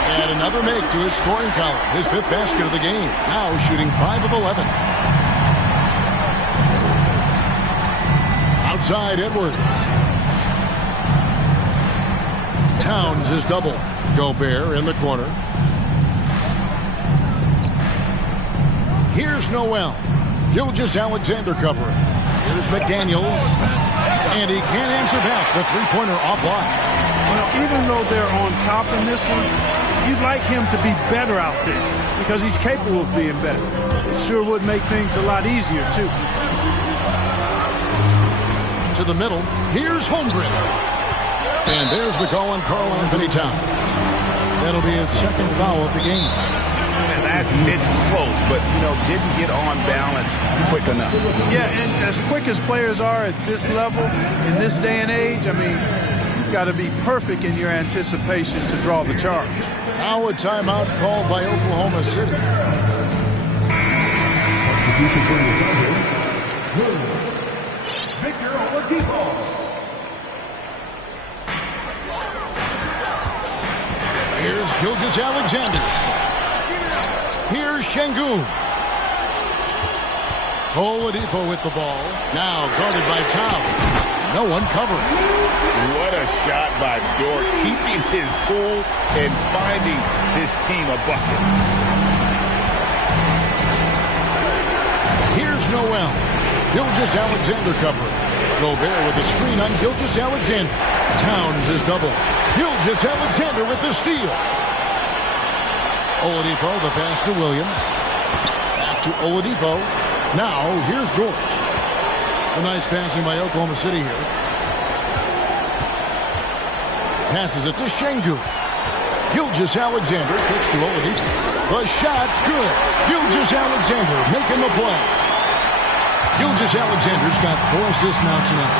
And another make to his scoring column. His 5th basket of the game. Now shooting 5 of 11. Outside Edwards. Towns is double. Gobert in the corner. Here's Noel. Gilgeous-Alexander covering. Here's McDaniels. And he can't answer back. The three-pointer offline. You know, even though they're on top in this one, you'd like him to be better out there because he's capable of being better. It sure would make things a lot easier, too. To the middle. Here's Holmgren. And there's the call on Karl Anthony Towns. That'll be his 2nd foul of the game. And it's close, but, you know, didn't get on balance quick enough. Yeah, and as quick as players are at this level, in this day and age, I mean, you've got to be perfect in your anticipation to draw the charge. Now a timeout called by Oklahoma City. Victor Oladipo. Here's Gilgeous-Alexander. Here's Şengün. Oladipo with the ball. Now guarded by Towns. No one covering. What a shot by Dort, keeping his cool and finding his team a bucket. Here's Noel. Gilgeous-Alexander covering. Gobert with the screen on Gilgeous-Alexander. Towns is double. Gilgeous-Alexander with the steal. Oladipo, the pass to Williams. Back to Oladipo. Now, here's Dort. Some nice passing by Oklahoma City here. Passes it to Şengün. Gilgeous-Alexander kicks to Oladipo. The shot's good. Gilgeous-Alexander making the play. Gilgeous-Alexander's got 4 assists now tonight.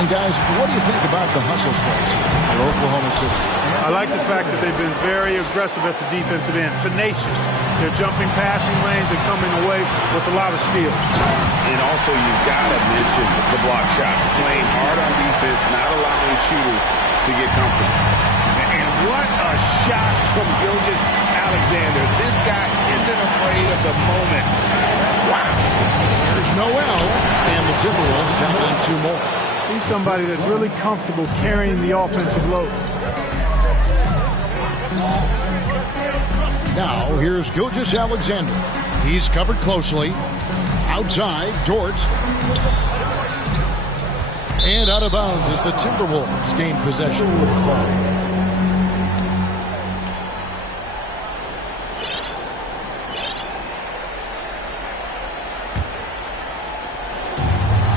And guys, what do you think about the hustle spots here for Oklahoma City? I like the fact that they've been very aggressive at the defensive end, tenacious. They're jumping passing lanes and coming away with a lot of steals. And also, you've got to mention the block shots. Playing hard on defense, not allowing shooters to get comfortable. And What a shot from Gilgeous-Alexander. This guy isn't afraid of the moment. Wow. There's Noel, and the Timberwolves take on 2 more. He's somebody that's really comfortable carrying the offensive load. Now, here's Gilgeous-Alexander. He's covered closely. Outside, Dort. And out of bounds as the Timberwolves gain possession.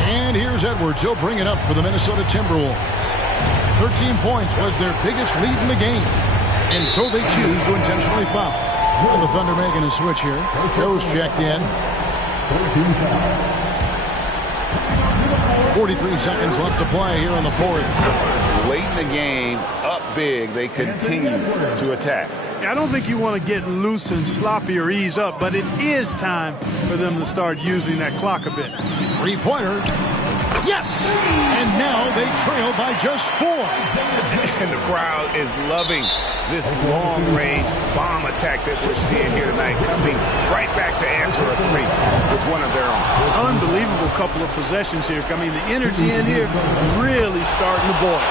And here's Edwards. He'll bring it up for the Minnesota Timberwolves. 13 points was their biggest lead in the game. And so they choose to intentionally foul. Well, the Thunder making a switch here. Joe's checked in. 43 seconds left to play here in the fourth. Late in the game, up big, they continue to attack. I don't think you want to get loose and sloppy or ease up, but it is time for them to start using that clock a bit. 3-pointer. Yes! And now they trail by just 4. And the crowd is loving this long-range bomb attack that we're seeing here tonight, coming right back to answer a 3 with one of their own. Unbelievable couple of possessions here. I mean, the energy in here really starting to boil.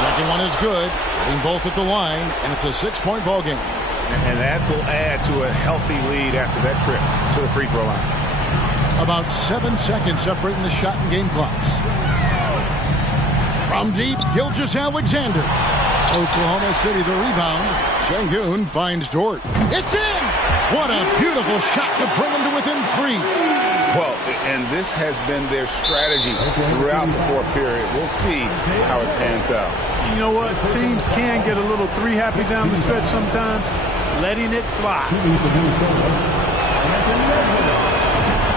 Second one is good. Getting both at the line, and it's a 6-point ball game. And that will add to a healthy lead after that trip to the free throw line. About 7 seconds separating the shot and game clocks. From deep, Gilgeous-Alexander. Oklahoma City the rebound. Sengun finds Dort. It's in! What a beautiful shot to bring him to within 3. Well, and this has been their strategy throughout the fourth period. We'll see how it pans out. You know what? Teams can get a little 3-happy down the stretch sometimes. Letting it fly.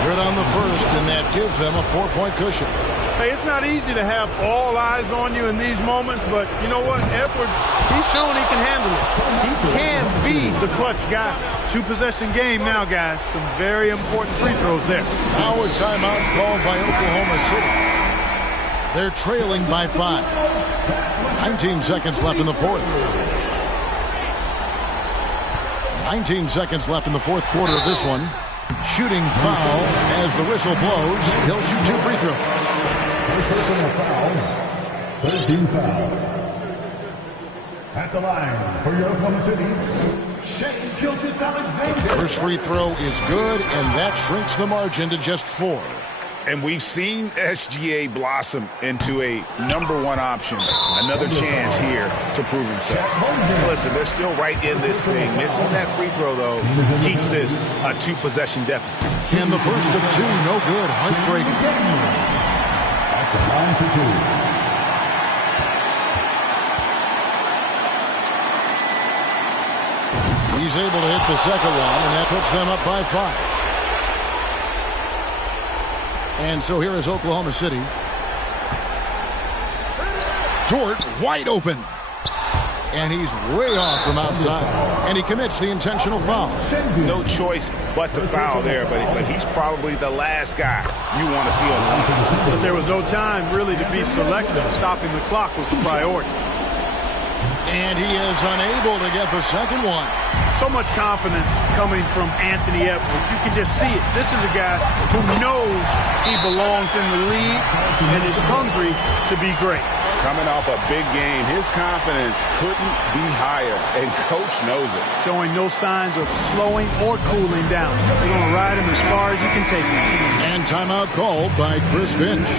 Good on the first, and that gives them a 4-point cushion. Hey, it's not easy to have all eyes on you in these moments, but you know what? Edwards, he's shown he can handle it. He can be the clutch guy. 2-possession game now, guys. Some very important free throws there. Now a timeout called by Oklahoma City. They're trailing by 5. 19 seconds left in the fourth. 19 seconds left in the fourth quarter of this one. Shooting foul as the whistle blows. He'll shoot 2 free throws. Personal foul. 13 foul. At the line for your Oklahoma City, Shai Gilgeous-Alexander. First free throw is good, and that shrinks the margin to just 4. And we've seen SGA blossom into a #1 option. Another chance here to prove himself. Listen, they're still right in this thing. Missing that free throw, though, keeps this a 2-possession deficit. And the first of 2, no good. Heartbreaking. At the line for 2. He's able to hit the second one, and that puts them up by 5. And so here is Oklahoma City. Dort wide open. And he's way off from outside. And he commits the intentional foul. No choice but to foul there, but he's probably the last guy you want to see on the line. But there was no time really to be selective. Stopping the clock was the priority. And he is unable to get the second one. So much confidence coming from Anthony Edwards. You can just see it. This is a guy who knows he belongs in the league and is hungry to be great. Coming off a big game, his confidence couldn't be higher, and coach knows it. Showing no signs of slowing or cooling down. They're going to ride him as far as he can take him. And timeout called by Chris Finch.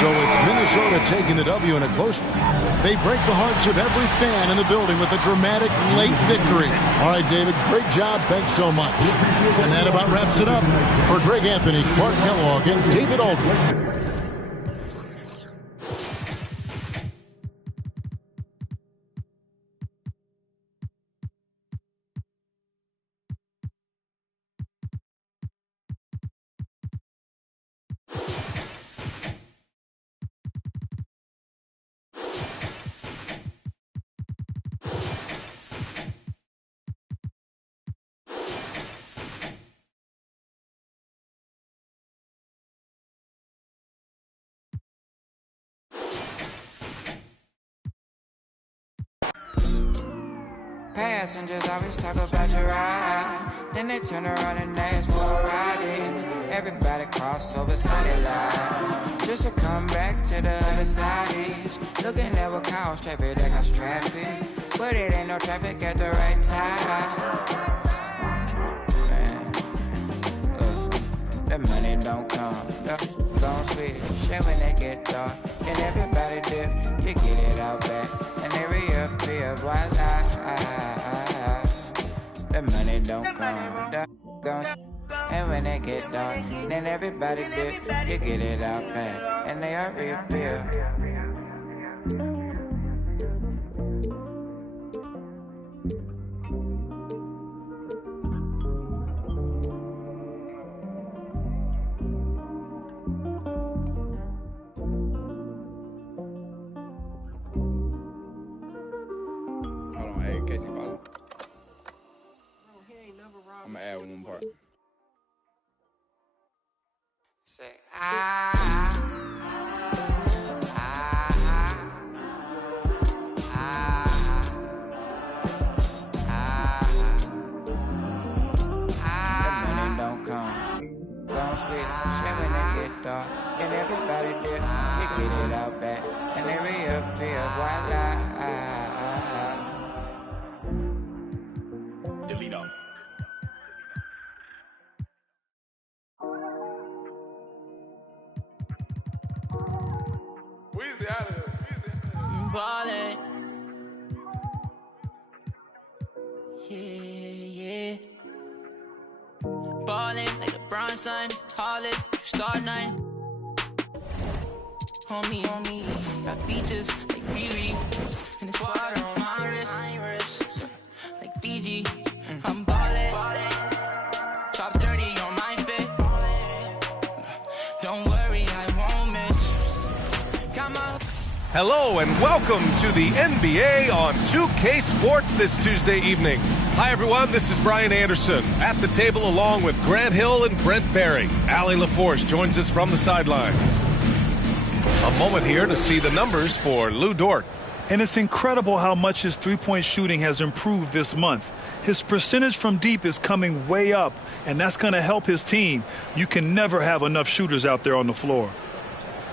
So it's Minnesota taking the W in a close one. They break the hearts of every fan in the building with a dramatic late victory. All right, David, great job. Thanks so much. And that about wraps it up. For Greg Anthony, Clark Kellogg, and David Aldridge. Passengers always talk about your ride. Then they turn around and ask for a ride in. Everybody cross over Sunday lines just to come back to the other side. Looking at what cause traffic, that cause traffic. But it ain't no traffic at the right time. Man, the money don't come, don't switch. Shit when they get dark, and everybody dip. You get it out back, and they reappear. Voila. The money don't come, don't. And when they get dark, then everybody dip. You get it out back, and they are reappear. I'm gonna add one part. Say money don't come, don't switch. Shit when they get dark, and everybody dip. You get it out back, and they reappear. Voila. Delete all. Weezy out of here. Ballin'. Yeah. Ballin' like a bronze son, Hollis, star 9. Homie, got features like Riri, and it's water on my wrist, like Fiji. I'm ballin', top 30 on my fit. Don't worry, I won't miss. Got my Hello and welcome to the NBA on 2K Sports this Tuesday evening. Hi everyone, this is Brian Anderson at the table along with Grant Hill and Brent Barry. Allie LaForce joins us from the sidelines. A moment here to see the numbers for Lou Dort. And it's incredible how much his three-point shooting has improved this month. His percentage from deep is coming way up, and that's going to help his team. You can never have enough shooters out there on the floor.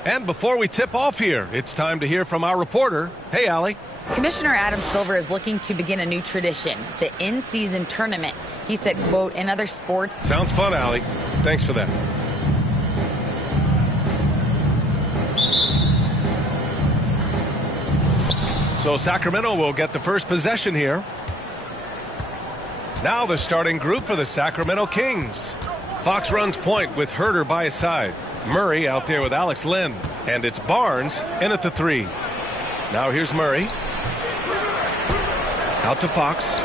And before we tip off here, it's time to hear from our reporter. Hey, Allie. Commissioner Adam Silver is looking to begin a new tradition, the in-season tournament. He said, quote, in other sports. Sounds fun, Allie. Thanks for that. So Sacramento will get the first possession here. Now the starting group for the Sacramento Kings. Fox runs point with Herter by his side. Murray out there with Alex Len. And it's Barnes in at the 3. Now here's Murray. Out to Fox.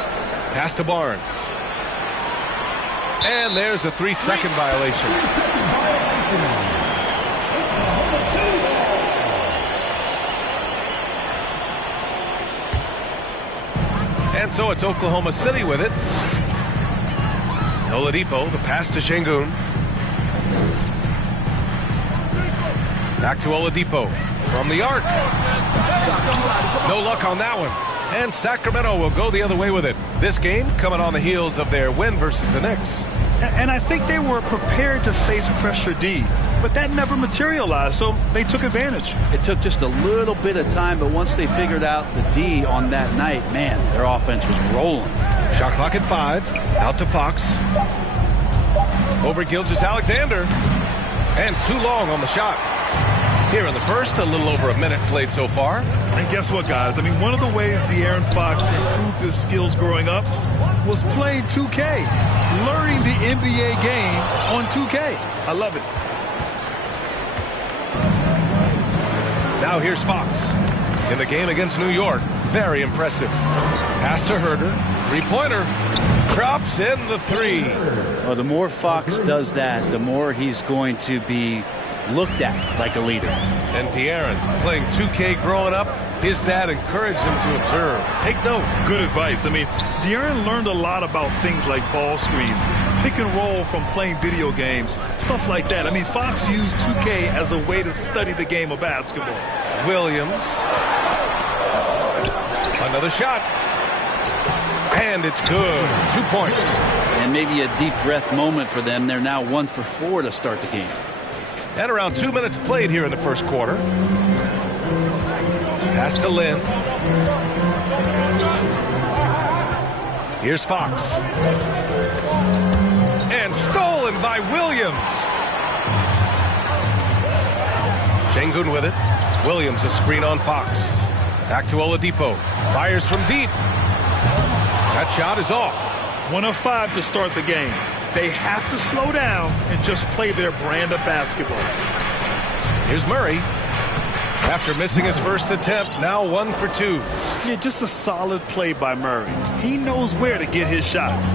Pass to Barnes. And there's a 3-second violation. And so it's Oklahoma City with it. Oladipo, the pass to Şengün. Back to Oladipo from the arc. No luck on that one. And Sacramento will go the other way with it. This game coming on the heels of their win versus the Knicks. And I think they were prepared to face pressure D, but that never materialized, so they took advantage. It took just a little bit of time, but once they figured out the D on that night, man, their offense was rolling. Shot clock at 5. Out to Fox. Over Gilgeous-Alexander. And too long on the shot. Here in the first, a little over a minute played so far. And guess what, guys? I mean, one of the ways De'Aaron Fox improved his skills growing up was playing 2K, learning the NBA game on 2K. I love it. Now here's Fox. In the game against New York, very impressive. Pass to Herter, three-pointer, drops in the 3. Well, the more Fox does that, the more he's going to be looked at like a leader. And De'Aaron, playing 2K growing up, his dad encouraged him to observe. Take note. Good advice. I mean, De'Aaron learned a lot about things like ball screens, pick and roll from playing video games, stuff like that. I mean, Fox used 2K as a way to study the game of basketball. Williams. Another shot. And it's good. 2 points. And maybe a deep breath moment for them. They're now 1 for 4 to start the game. And around 2 minutes played here in the first quarter. Pass to Lynn. Here's Fox. And stolen by Williams. Şengün with it. Williams a screen on Fox. Back to Oladipo. Fires from deep. That shot is off. 1 of 5 to start the game. They have to slow down and just play their brand of basketball. Here's Murray. After missing his first attempt, now 1 for 2. Yeah, just a solid play by Murray. He knows where to get his shots.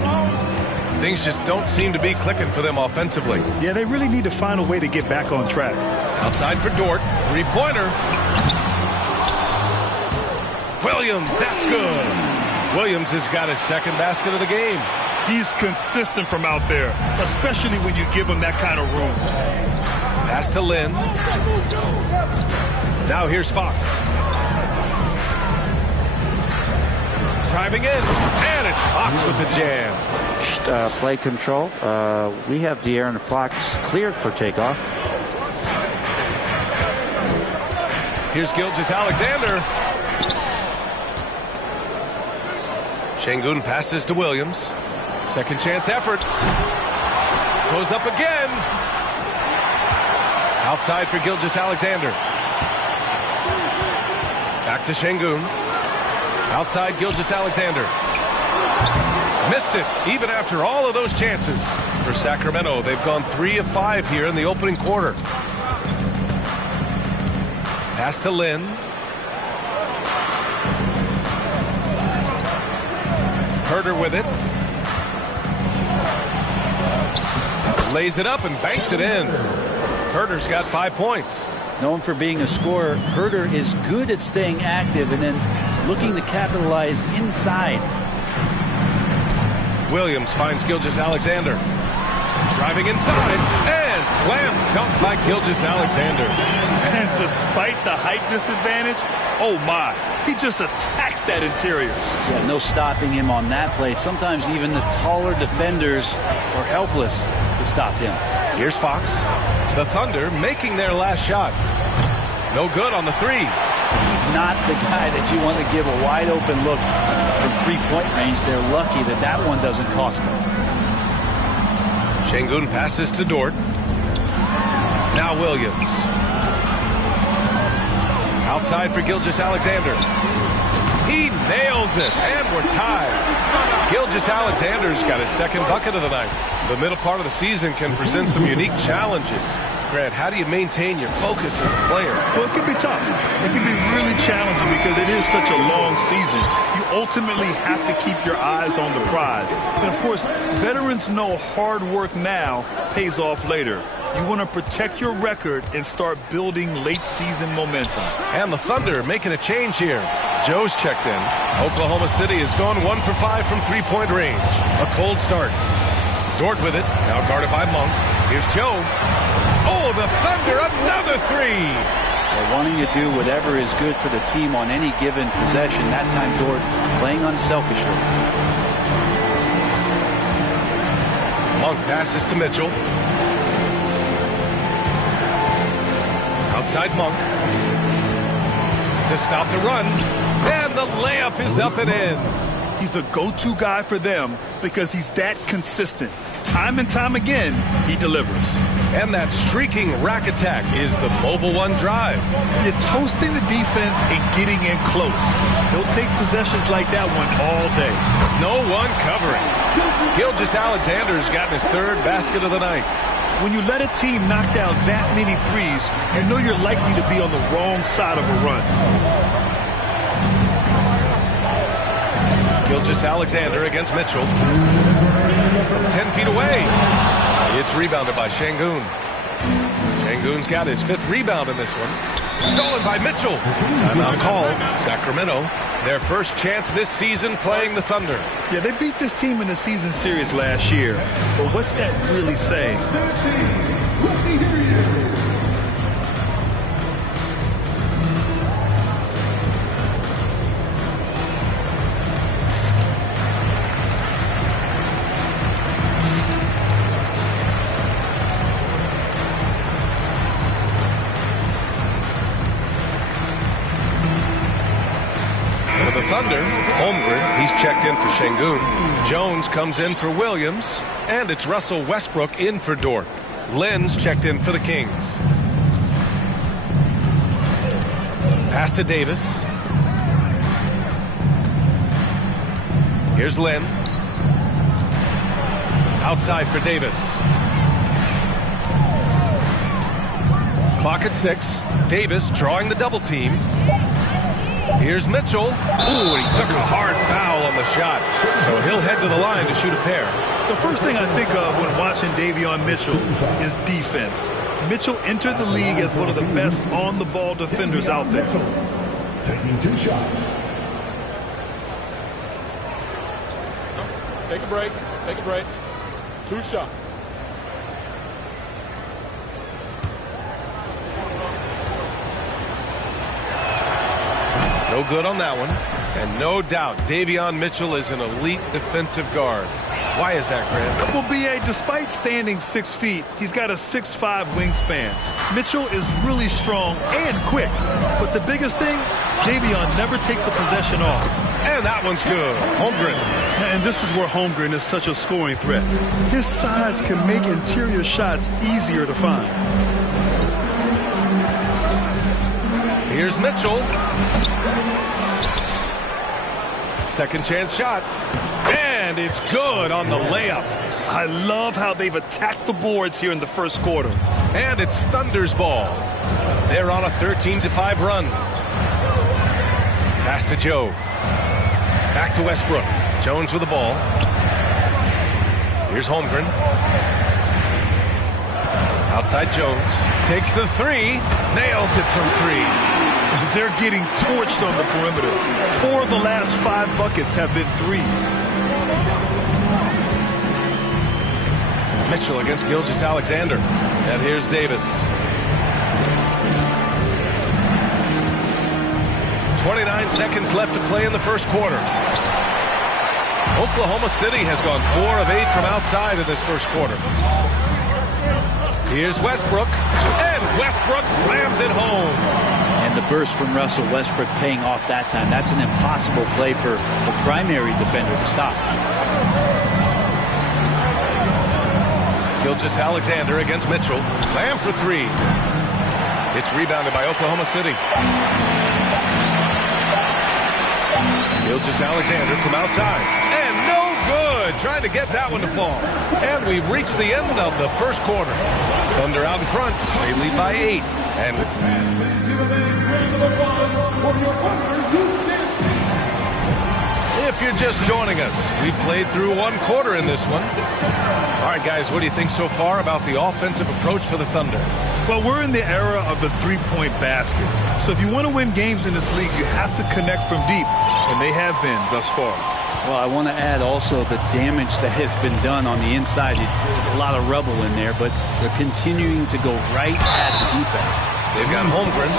Things just don't seem to be clicking for them offensively. Yeah, they really need to find a way to get back on track. Outside for Dort. Three-pointer. Williams, that's good. Williams has got his second basket of the game. He's consistent from out there, especially when you give him that kind of room. Pass to Lynn. Now here's Fox. Driving in, and it's Fox with the jam. Play control. We have De'Aaron Fox cleared for takeoff. Here's Gilgeous-Alexander. Şengün passes to Williams. Second chance effort. Goes up again. Outside for Gilgeous-Alexander. Back to Şengün. Outside Gilgeous-Alexander. Missed it, even after all of those chances. For Sacramento, they've gone 3 of 5 here in the opening quarter. Pass to Lynn. Herder with it. Lays it up and banks it in. Herder's got 5 points. Known for being a scorer, Herder is good at staying active and then looking to capitalize inside. Williams finds Gilgeous-Alexander. Driving inside and slam dunk by Gilgeous-Alexander. And despite the height disadvantage, oh my, he just attacks that interior. Yeah, no stopping him on that play. Sometimes even the taller defenders are helpless to stop him. Here's Fox. The Thunder making their last shot. No good on the three. He's not the guy that you want to give a wide open look from 3-point range. They're lucky that that one doesn't cost them. Şengün passes to Dort. Now Williams. Outside for Gilgeous-Alexander. He nails it, and we're tied. Gilgeous-Alexander's got his second bucket of the night. The middle part of the season can present some unique challenges. Grant, how do you maintain your focus as a player? Well, it can be tough. It can be really challenging because it is such a long season. You ultimately have to keep your eyes on the prize. And, of course, veterans know hard work now pays off later. You want to protect your record and start building late-season momentum. And the Thunder making a change here. Joe's checked in. Oklahoma City has gone 1 for 5 from three-point range. A cold start. Dort with it, now guarded by Monk. Here's Joe. Oh, the Thunder, another three. They're wanting to do whatever is good for the team on any given possession. That time, Dort playing unselfishly. Monk passes to Mitchell. Outside Monk. To stop the run. And the layup is up and in. He's a go-to guy for them because he's that consistent. Time and time again, he delivers. And that streaking rack attack is the Mobile One drive. You're toasting the defense and getting in close. He'll take possessions like that one all day. No one covering. Gilgeous-Alexander's gotten his third basket of the night. When you let a team knock down that many threes, you know you're likely to be on the wrong side of a run. Gilgeous-Alexander against Mitchell. From 10 feet away. It's rebounded by Şengün. Şengün's got his 5th rebound in this one. Stolen by Mitchell. Timeout called. Sacramento, their first chance this season playing the Thunder. Yeah, they beat this team in the season series last year. But what's that really saying? For the Thunder, Holmgren, he's checked in for Şengün. Jones comes in for Williams. And it's Russell Westbrook in for Dort. Len's checked in for the Kings. Pass to Davis. Here's Len. Outside for Davis. Clock at 6. Davis drawing the double team. Here's Mitchell. Ooh, he took a hard foul on the shot. So he'll head to the line to shoot a pair. The first thing I think of when watching Davion Mitchell is defense. Mitchell entered the league as one of the best on-the-ball defenders out there. Taking 2 shots. Take a break. Take a break. 2 shots. No good on that one. And no doubt, Davion Mitchell is an elite defensive guard. Why is that, Grant? Well, B.A., despite standing 6 feet, he's got a 6'5" wingspan. Mitchell is really strong and quick. But the biggest thing, Davion never takes a possession off. And that one's good. Holmgren. And this is where Holmgren is such a scoring threat. His size can make interior shots easier to find. Here's Mitchell. Second chance shot. And it's good on the layup. I love how they've attacked the boards here in the first quarter. And it's Thunder's ball. They're on a 13-5 run. Pass to Joe. Back to Westbrook. Jones with the ball. Here's Holmgren. Outside Jones. Takes the 3. Nails it from 3. They're getting torched on the perimeter. 4 of the last 5 buckets have been threes. Mitchell against Gilgeous-Alexander. And here's Davis. 29 seconds left to play in the first quarter. Oklahoma City has gone 4 of 8 from outside in this first quarter. Here's Westbrook. And Westbrook slams it home. And the burst from Russell Westbrook paying off that time. That's an impossible play for the primary defender to stop. Gilgeous-Alexander against Mitchell. Lamb for 3. It's rebounded by Oklahoma City. Gilgeous-Alexander from outside. And no good. Trying to get that one to fall. And we've reached the end of the first quarter. Thunder out in front. They lead by 8. And if you're just joining us, we've played through 1 quarter in this one. All right, guys, what do you think so far about the offensive approach for the Thunder? Well, we're in the era of the three-point basket. So if you want to win games in this league, you have to connect from deep, and they have been thus far. Well, I want to add also the damage that has been done on the inside. It's a lot of rubble in there, but they're continuing to go right at the defense. They've got Holmgren,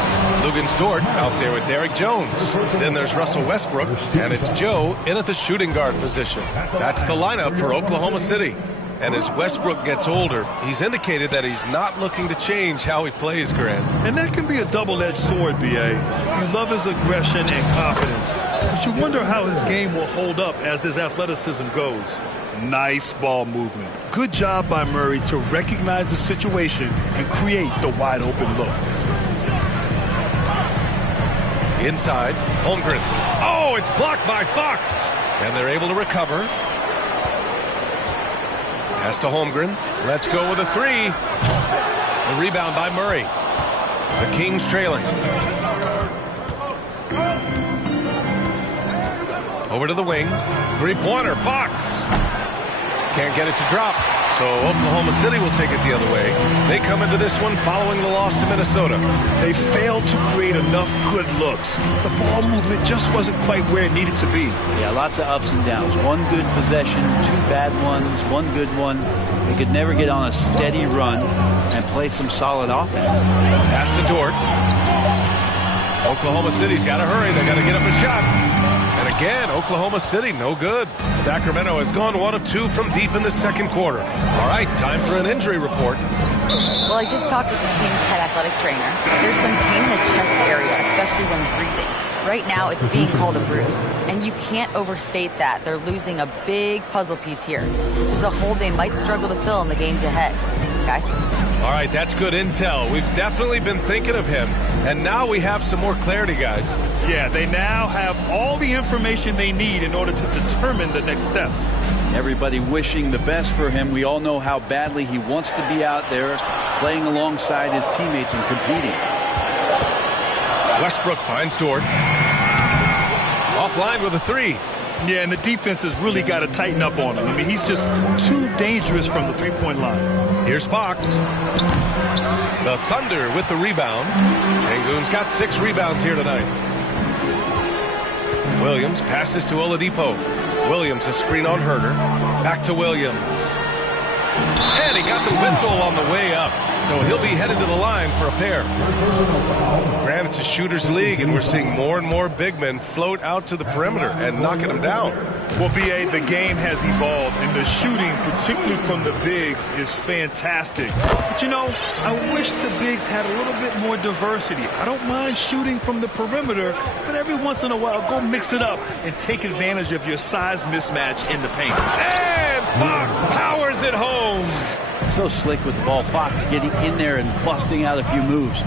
Luguentz Dort out there with Derrick Jones. Then there's Russell Westbrook, and it's Joe in at the shooting guard position. That's the lineup for Oklahoma City. And as Westbrook gets older, he's indicated that he's not looking to change how he plays, Grant. And that can be a double-edged sword, B.A. You love his aggression and confidence, but you wonder how his game will hold up as his athleticism goes. Nice ball movement. Good job by Murray to recognize the situation and create the wide-open look. Inside, Holmgren. Oh, it's blocked by Fox. And they're able to recover. Pass to Holmgren. Let's go with a 3. The rebound by Murray. The Kings trailing. Over to the wing. 3-pointer. Fox. Can't get it to drop. So Oklahoma City will take it the other way. They come into this one following the loss to Minnesota. They failed to create enough good looks. The ball movement just wasn't quite where it needed to be. Yeah, lots of ups and downs. 1 good possession, 2 bad ones, 1 good one. They could never get on a steady run and play some solid offense. Pass to Dort. Oklahoma City's got to hurry. They got to get up a shot. And again, Oklahoma City, no good. Sacramento has gone 1 of 2 from deep in the second quarter. All right, time for an injury report. Well, I just talked with the Kings head athletic trainer. There's some pain in the chest area, especially when breathing. Right now, it's being called a bruise, and you can't overstate that. They're losing a big puzzle piece here. This is a hole they might struggle to fill in the games ahead. Guys? All right, that's good intel. We've definitely been thinking of him, and now we have some more clarity, guys. Yeah, they now have all the information they need in order to determine the next steps. Everybody wishing the best for him. We all know how badly he wants to be out there playing alongside his teammates and competing. Westbrook finds Dort. Offline with a three. Yeah, and the defense has really got to tighten up on him. I mean, he's just too dangerous from the three-point line. Here's Fox. The Thunder with the rebound. Sengun's got 6 rebounds here tonight. Williams passes to Oladipo. Williams a screen on Herter. Back to Williams. And he got the whistle on the way up. So he'll be headed to the line for a pair. Graham, it's a shooter's league, and we're seeing more and more big men float out to the perimeter and knocking them down. Well, B.A., the game has evolved, and the shooting, particularly from the bigs, is fantastic. But, you know, I wish the bigs had a little bit more diversity. I don't mind shooting from the perimeter, but every once in a while, go mix it up and take advantage of your size mismatch in the paint. And Fox powers it home. So slick with the ball. Fox getting in there and busting out a few moves.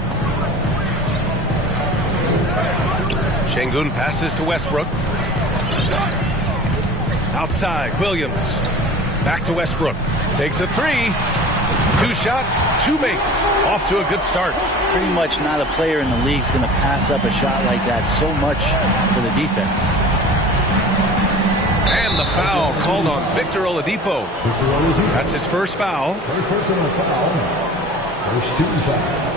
Sengun passes to Westbrook. Outside, Williams. Back to Westbrook. Takes a three. 2 shots, 2 makes. Off to a good start. Pretty much not a player in the league is going to pass up a shot like that. So much for the defense. And the foul called on Victor Oladipo. That's his first foul. First personal foul. First team foul.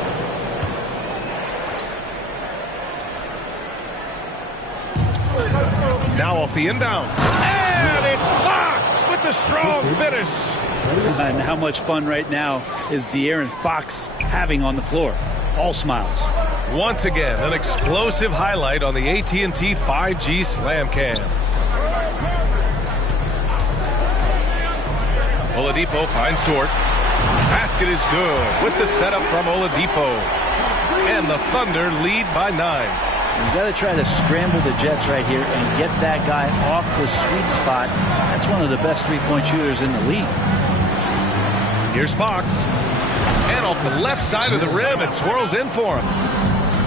Now off the inbound. And it's Fox with the strong finish. And how much fun right now is De'Aaron Fox having on the floor? All smiles. Once again, an explosive highlight on the AT&T 5G Slam Cam. Oladipo finds Dort. Basket is good with the setup from Oladipo. And the Thunder lead by 9. You got to try to scramble the Jets right here and get that guy off the sweet spot. That's one of the best three-point shooters in the league. Here's Fox. And off the left side of the rim, it swirls in for him.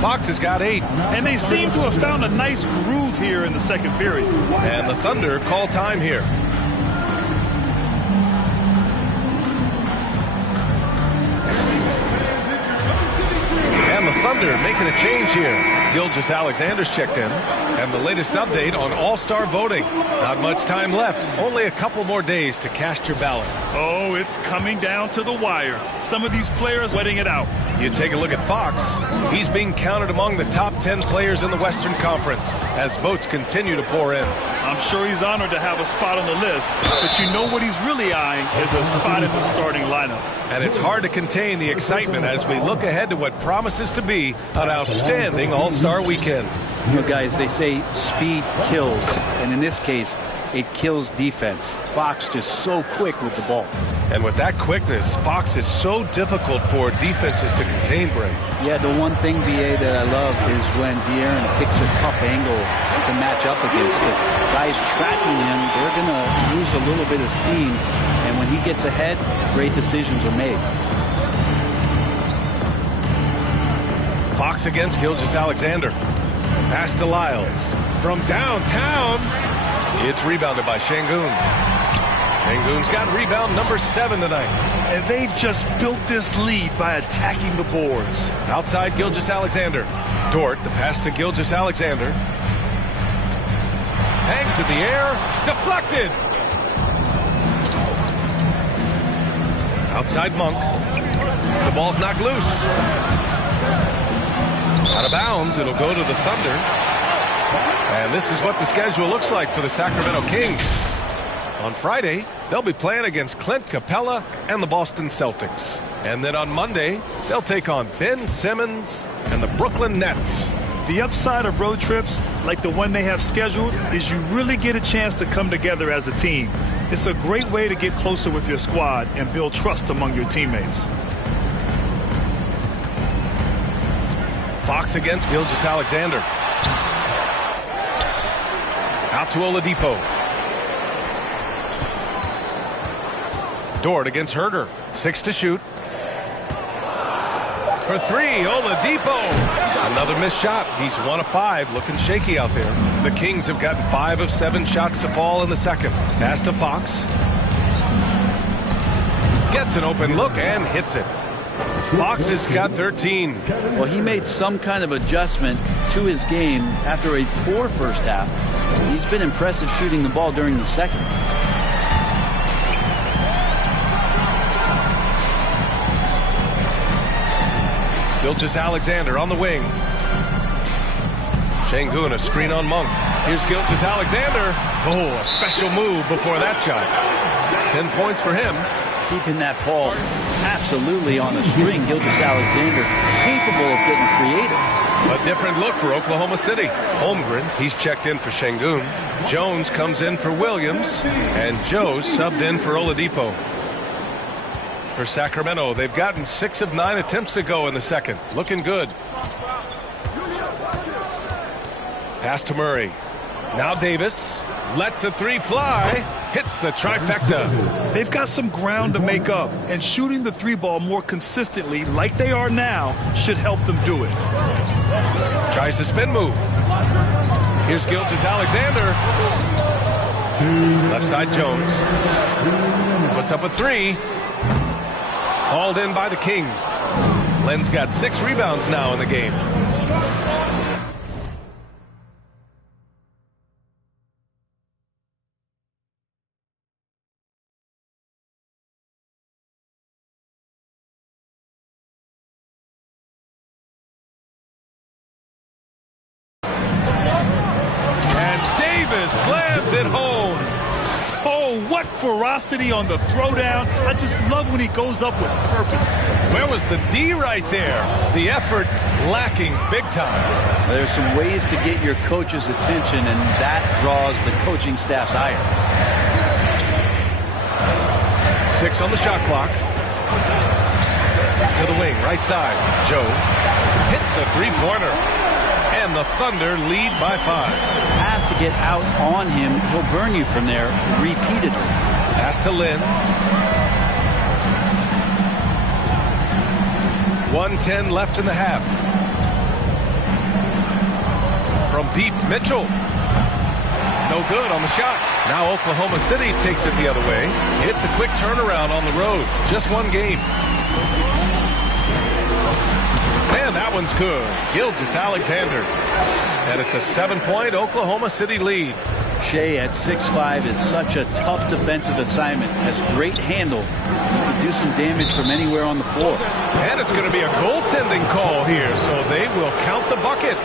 Fox has got 8. And they seem to have found a nice groove here in the second period. And the Thunder call time here. And the Thunder making a change here. Gilgeous-Alexander's checked in. And the latest update on All-Star voting. Not much time left. Only a couple more days to cast your ballot. Oh, it's coming down to the wire. Some of these players wetting it out. You take a look at Fox. He's being counted among the top 10 players in the Western Conference as votes continue to pour in. I'm sure he's honored to have a spot on the list, but you know what he's really eyeing is a spot in the starting lineup. And it's hard to contain the excitement as we look ahead to what promises to be an outstanding All-Star weekend. You know, guys, they say speed kills, and in this case, it kills defense. Fox just so quick with the ball. And with that quickness, Fox is so difficult for defenses to contain, Brent. Yeah, the one thing, B.A., that I love is when De'Aaron picks a tough angle to match up against, because guys tracking him, they're going to lose a little bit of steam, and when he gets ahead, great decisions are made. Fox against Gilgeous-Alexander. Pass to Lyles. From downtown, it's rebounded by Sengun. Sengun's got rebound number 7 tonight. And they've just built this lead by attacking the boards. Outside Gilgeous-Alexander. Dort, the pass to Gilgeous-Alexander. Hangs in the air. Deflected. Outside Monk. The ball's knocked loose. Out of bounds, it'll go to the Thunder. And this is what the schedule looks like for the Sacramento Kings. On Friday, they'll be playing against Clint Capella and the Boston Celtics. And then on Monday, they'll take on Ben Simmons and the Brooklyn Nets. The upside of road trips, like the one they have scheduled, is you really get a chance to come together as a team. It's a great way to get closer with your squad and build trust among your teammates. Fox against Gilgeous-Alexander. Out to Oladipo. Dort against Herder. 6 to shoot. For 3, Oladipo. Another missed shot. He's 1 of 5, looking shaky out there. The Kings have gotten 5 of 7 shots to fall in the second. Pass to Fox. Gets an open look and hits it. Fox has got 13. Well, he made some kind of adjustment to his game after a poor first half. He's been impressive shooting the ball during the second. Gilgeous-Alexander on the wing. Şengün, a screen on Monk. Here's Gilgeous-Alexander. Oh, a special move before that shot. 10 points for him. Keeping that ball absolutely on the string. Gilgeous-Alexander capable of getting creative. A different look for Oklahoma City. Holmgren, he's checked in for Şengün. Jones comes in for Williams. And Joe subbed in for Oladipo. For Sacramento, they've gotten 6 of 9 attempts to go in the second. Looking good. Pass to Murray. Now Davis lets the 3 fly. Hits the trifecta. They've got some ground to make up, and shooting the 3 ball more consistently like they are now should help them do it. Tries the spin move. Here's Gilgeous-Alexander. Left side Jones. Puts up a 3. Hauled in by the Kings. Len's got 6 rebounds now in the game. And Davis slams it home. Oh, what ferocity on the throwdown. I just love when he goes up with purpose. Where was the D right there? The effort lacking big time. There's some ways to get your coach's attention, and that draws the coaching staff's ire. 6 on the shot clock. To the wing, right side. Joe hits a 3-pointer. And the Thunder lead by 5. Have to get out on him. He'll burn you from there repeatedly. Pass to Lin. 1:10 left in the half. From deep, Mitchell. No good on the shot. Now Oklahoma City takes it the other way. It's a quick turnaround on the road. Just 1 game. And that one's good. Gilgeous-Alexander. And it's a 7-point Oklahoma City lead. Shea at 6'5" is such a tough defensive assignment. Has great handle. He can do some damage from anywhere on the floor. And it's going to be a goaltending call here, so they will count the bucket.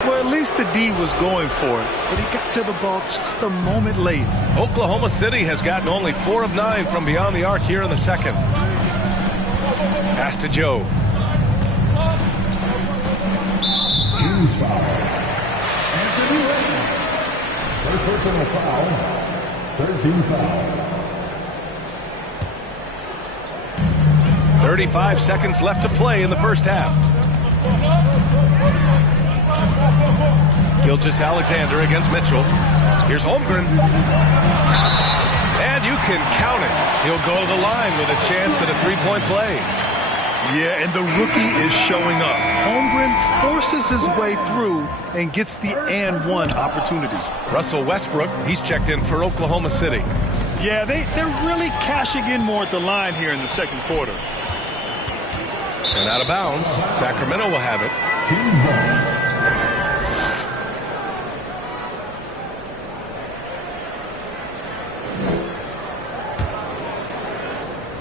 Well, at least the D was going for it, but he got to the ball just a moment late. Oklahoma City has gotten only 4 of 9 from beyond the arc here in the second. Pass to Joe. Hughes foul. Anthony Redmond. First personal foul. 13 foul. 35 seconds left to play in the first half. Gilgeous-Alexander against Mitchell. Here's Holmgren. And you can count it. He'll go to the line with a chance at a 3-point play. Yeah, and the rookie is showing up. Holmgren forces his way through and gets the and one opportunity. Russell Westbrook, he's checked in for Oklahoma City. Yeah, they're really cashing in more at the line here in the second quarter. And out of bounds, Sacramento will have it.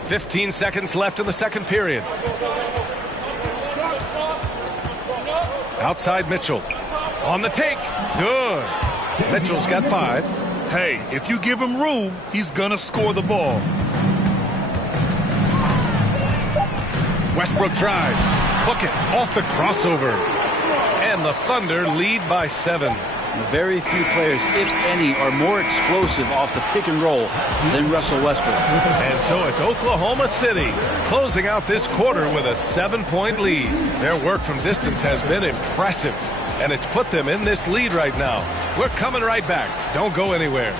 15 seconds left in the second period. Outside Mitchell. On the take. Good. Mitchell's got 5. Hey, if you give him room, he's going to score the ball. Westbrook drives. Hook it off the crossover. And the Thunder lead by 7. Very few players, if any, are more explosive off the pick and roll than Russell Westbrook. And so it's Oklahoma City closing out this quarter with a 7-point lead. Their work from distance has been impressive, and it's put them in this lead right now. We're coming right back. Don't go anywhere.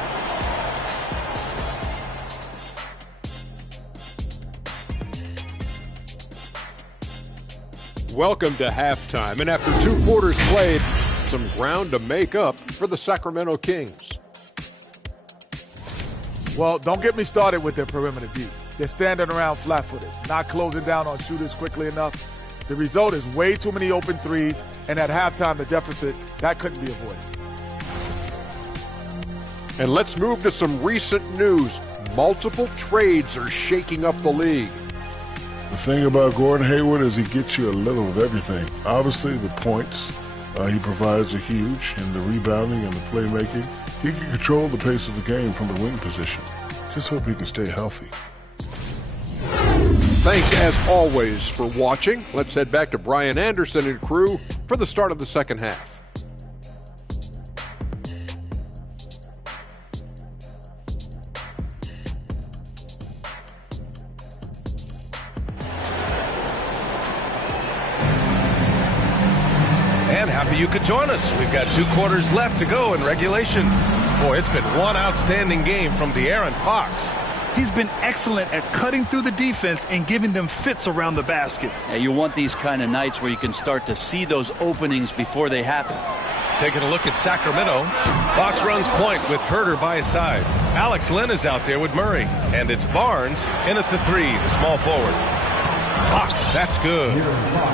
Welcome to halftime, and after 2 quarters played, some ground to make up for the Sacramento Kings. Well, don't get me started with their perimeter D. They're standing around flat-footed, not closing down on shooters quickly enough. The result is way too many open threes, and at halftime, the deficit, that couldn't be avoided. And let's move to some recent news. Multiple trades are shaking up the league. The thing about Gordon Hayward is he gets you a little of everything. Obviously, the points he provides are huge, and the rebounding and the playmaking. He can control the pace of the game from the wing position. Just hope he can stay healthy. Thanks, as always, for watching. Let's head back to Brian Anderson and crew for the start of the second half. And happy you could join us. We've got 2 quarters left to go in regulation. Boy, it's been one outstanding game from De'Aaron Fox. He's been excellent at cutting through the defense and giving them fits around the basket. Yeah, you want these kind of nights where you can start to see those openings before they happen. Taking a look at Sacramento. Fox runs point with Herter by his side. Alex Len is out there with Murray. And it's Barnes in at the 3, the small forward. Fox, that's good.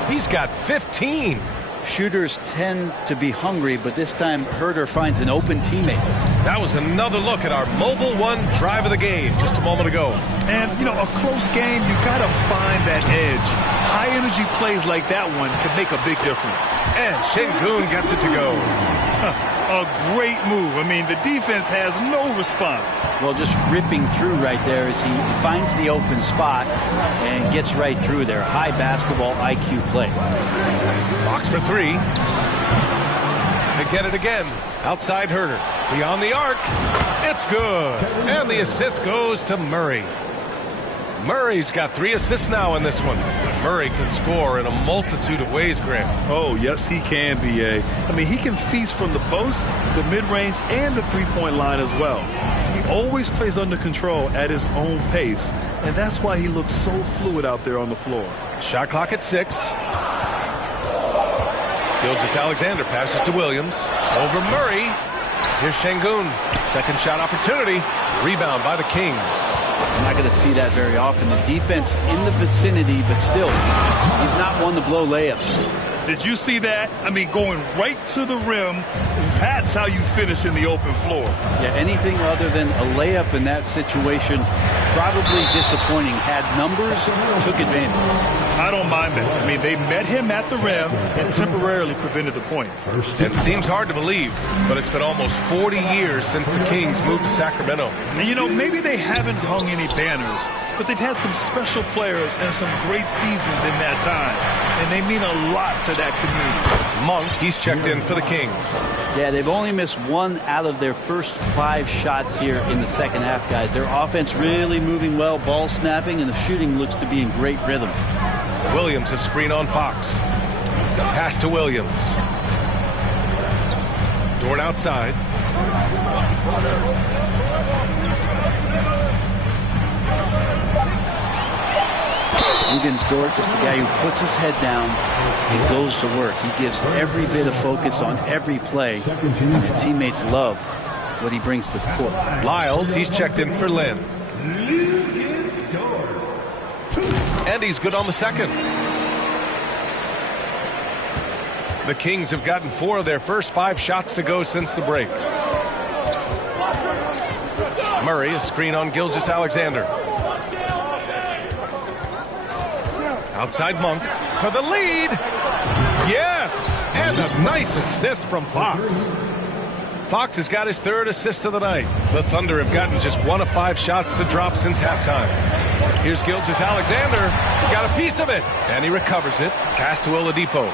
He's got 15. Shooters tend to be hungry, but this time Herter finds an open teammate. That was another look at our Mobile One drive of the game just a moment ago. And, you know, a close game, you got to find that edge. High-energy plays like that one can make a big difference. And Şengün gets it to go. A great move. I mean, the defense has no response. Well, just ripping through right there as he finds the open spot and gets right through there. High basketball IQ play. Fox for 3. They get it again. Outside Herter. Beyond the arc. It's good. And the assist goes to Murray. Murray's got 3 assists now in this one. Murray can score in a multitude of ways, Grant. Oh, yes, he can, B.A. I mean, he can feast from the post, the mid-range, and the three-point line as well. He always plays under control at his own pace, and that's why he looks so fluid out there on the floor. Shot clock at 6. Gilgeous-Alexander passes to Williams. Over Murray. Here's Şengün. Second shot opportunity. Rebound by the Kings. I'm not going to see that very often. The defense in the vicinity, but still, he's not one to blow layups. Did you see that? I mean, going right to the rim, that's how you finish in the open floor. Yeah, anything other than a layup in that situation, probably disappointing. Had numbers, took advantage. I don't mind that. I mean, they met him at the rim and temporarily prevented the points. It seems hard to believe, but it's been almost 40 years since the Kings moved to Sacramento. And, you know, maybe they haven't hung any banners, but they've had some special players and some great seasons in that time. And they mean a lot to that community. Monk, he's checked in for the Kings. Yeah, they've only missed 1 out of their first 5 shots here in the second half, guys. Their offense really moving well, ball snapping, and the shooting looks to be in great rhythm. Williams, a screen on Fox. Pass to Williams. Dort outside. Luguentz Dort is the guy who puts his head down and goes to work. He gives every bit of focus on every play, and teammates love what he brings to the court. Lyles, he's checked in for Lynn. And he's good on the second. The Kings have gotten 4 of their first 5 shots to go since the break. Murray, a screen on Gilgeous-Alexander. Outside Monk for the lead. Yes! And a nice assist from Fox. Fox has got his 3rd assist of the night. The Thunder have gotten just 1 of 5 shots to drop since halftime. Here's Gilgeous-Alexander. Got a piece of it. And he recovers it. Pass to Oladipo.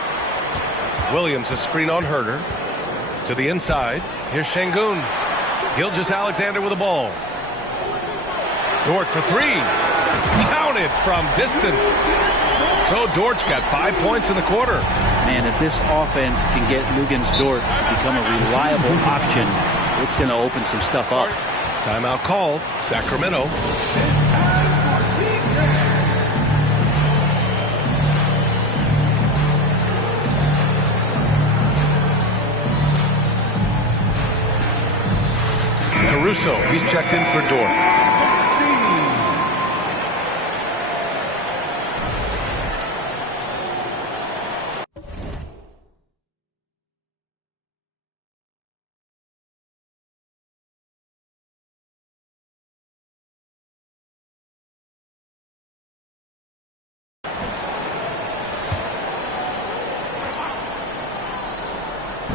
Williams, a screen on Herter. To the inside. Here's Şengün. Gilgeous-Alexander with the ball. Dort for 3. Counted from distance. So Dort's got 5 points in the quarter. Man, if this offense can get Luguentz Dort to become a reliable option, it's going to open some stuff up. Timeout called. Sacramento. Caruso, he's checked in for Dort.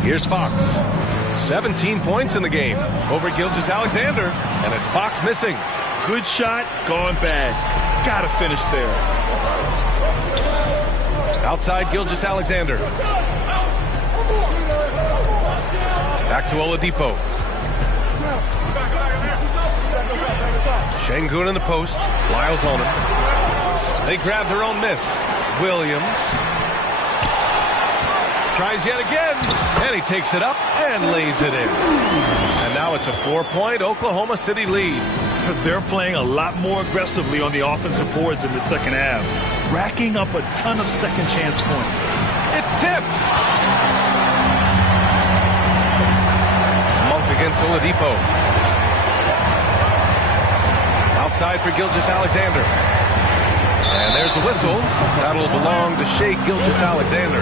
Here's Fox. 17 points in the game over Gilgeous-Alexander, and it's Fox missing. Good shot, gone bad. Gotta finish there. Outside Gilgeous-Alexander. Back to Oladipo. Şengün in the post. Lyles on it. They grab their own miss. Williams tries yet again, and he takes it up and lays it in. And now it's a 4-point Oklahoma City lead. They're playing a lot more aggressively on the offensive boards in the second half, racking up a ton of second chance points. It's tipped. Monk against Oladipo. Outside for Gilgeous-Alexander. And there's a whistle. That'll belong to Shai Gilgeous-Alexander.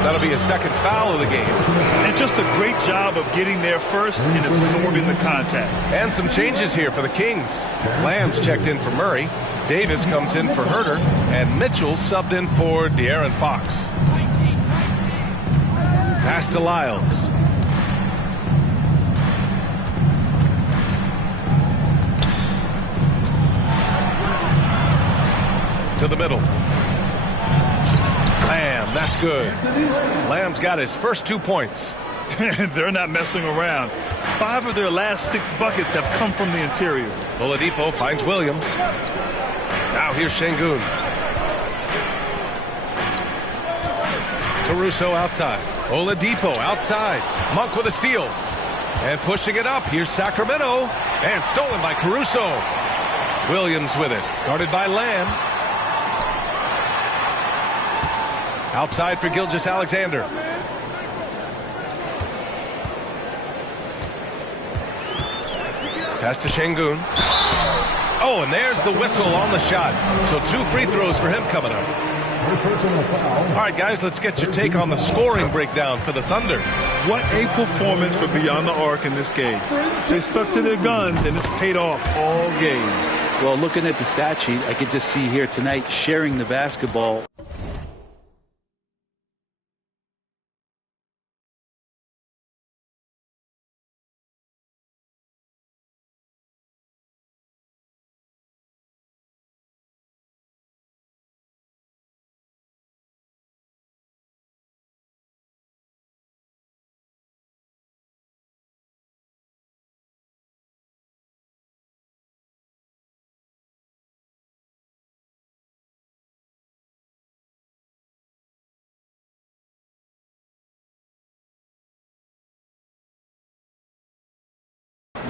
That'll be a second foul of the game. And just a great job of getting there first and absorbing the contact. And some changes here for the Kings. Lamb's checked in for Murray. Davis comes in for Herter. And Mitchell subbed in for De'Aaron Fox. Pass to Lyles. To the middle. Lamb, that's good. Lamb's got his first 2 points. They're not messing around. 5 of their last 6 buckets have come from the interior. Oladipo finds Williams. Now here's Şengün. Caruso outside. Oladipo outside. Monk with a steal. And pushing it up. Here's Sacramento. And stolen by Caruso. Williams with it. Guarded by Lamb. Outside for Gilgeous-Alexander. Pass to Şengün. Oh, and there's the whistle on the shot. So 2 free throws for him coming up. All right, guys, let's get your take on the scoring breakdown for the Thunder. What a performance for Beyond the Arc in this game. They stuck to their guns, and it's paid off all game. Well, looking at the stat sheet, I could just see here tonight sharing the basketball.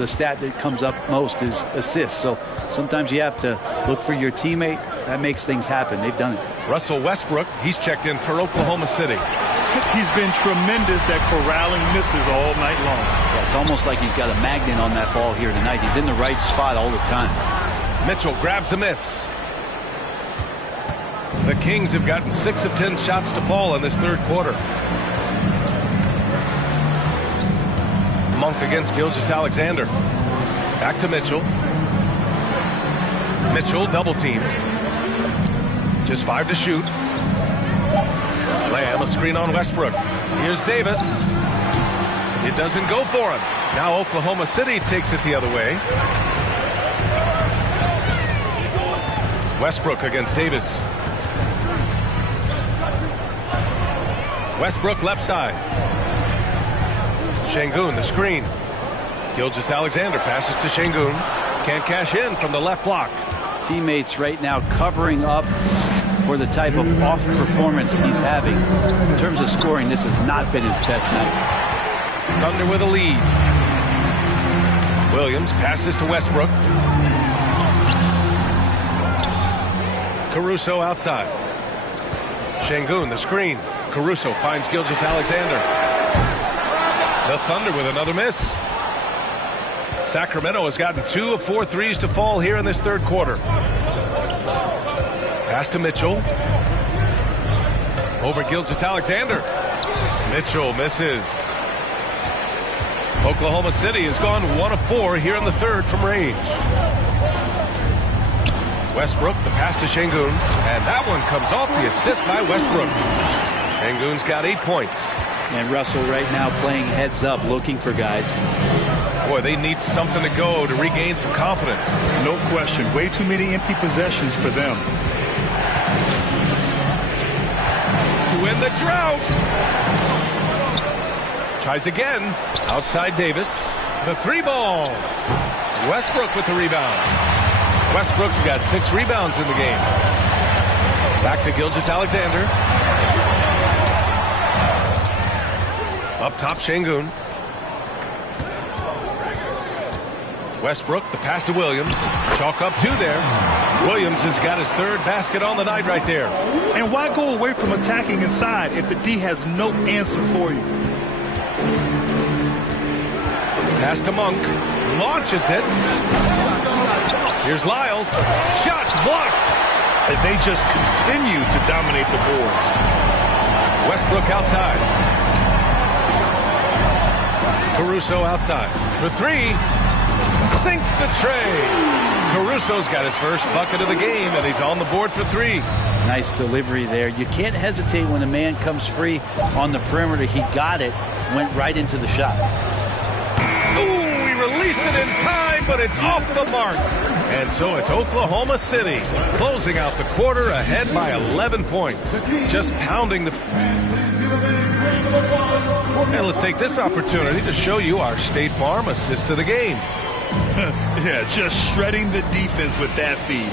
the stat that comes up most is assists. So sometimes you have to look for your teammate. That makes things happen. They've done it. Russell Westbrook, he's checked in for Oklahoma City. He's been tremendous at corralling misses all night long. Yeah, it's almost like he's got a magnet on that ball here tonight. He's in the right spot all the time. Mitchell grabs a miss. The Kings have gotten 6 of 10 shots to fall in this third quarter. Monk against Gilgeous-Alexander. Back to Mitchell. Mitchell double team. Just 5 to shoot. Lamb a screen on Westbrook. Here's Davis. It doesn't go for him. Now Oklahoma City takes it the other way. Westbrook against Davis. Westbrook left side. Şengün the screen. Gilgeous-Alexander passes to Şengün. Can't cash in from the left block. Teammates right now covering up for the type of off performance he's having. In terms of scoring, this has not been his best night. Thunder with a lead. Williams passes to Westbrook. Caruso outside. Şengün the screen. Caruso finds Gilgeous-Alexander. The Thunder with another miss. Sacramento has gotten 2 of 4 threes to fall here in this third quarter. Pass to Mitchell. Over Gilgeous-Alexander. Mitchell misses. Oklahoma City has gone 1 of 4 here in the third from range. Westbrook, the pass to Şengün, and that one comes off the assist by Westbrook. Şengün's got 8 points. And Russell right now playing heads up, looking for guys. Boy, they need something to go to regain some confidence. No question. Way too many empty possessions for them. To win the drought. Tries again. Outside Davis. The 3-ball. Westbrook with the rebound. Westbrook's got 6 rebounds in the game. Back to Gilgeous-Alexander. Up top, Şengün. Westbrook, the pass to Williams. Chalk up 2 there. Williams has got his 3rd basket on the night right there. And why go away from attacking inside if the D has no answer for you? Pass to Monk. Launches it. Here's Lyles. Shots blocked. And they just continue to dominate the boards. Westbrook outside. Caruso outside. For 3. Sinks the tray. Caruso's got his first bucket of the game, and he's on the board for 3. Nice delivery there. You can't hesitate when a man comes free on the perimeter. He got it, went right into the shot. Ooh, he released it in time, but it's off the mark. And so it's Oklahoma City closing out the quarter ahead by 11 points. Just pounding the... And let's take this opportunity to show you our State Farm assist to the game. Yeah, just shredding the defense with that feed.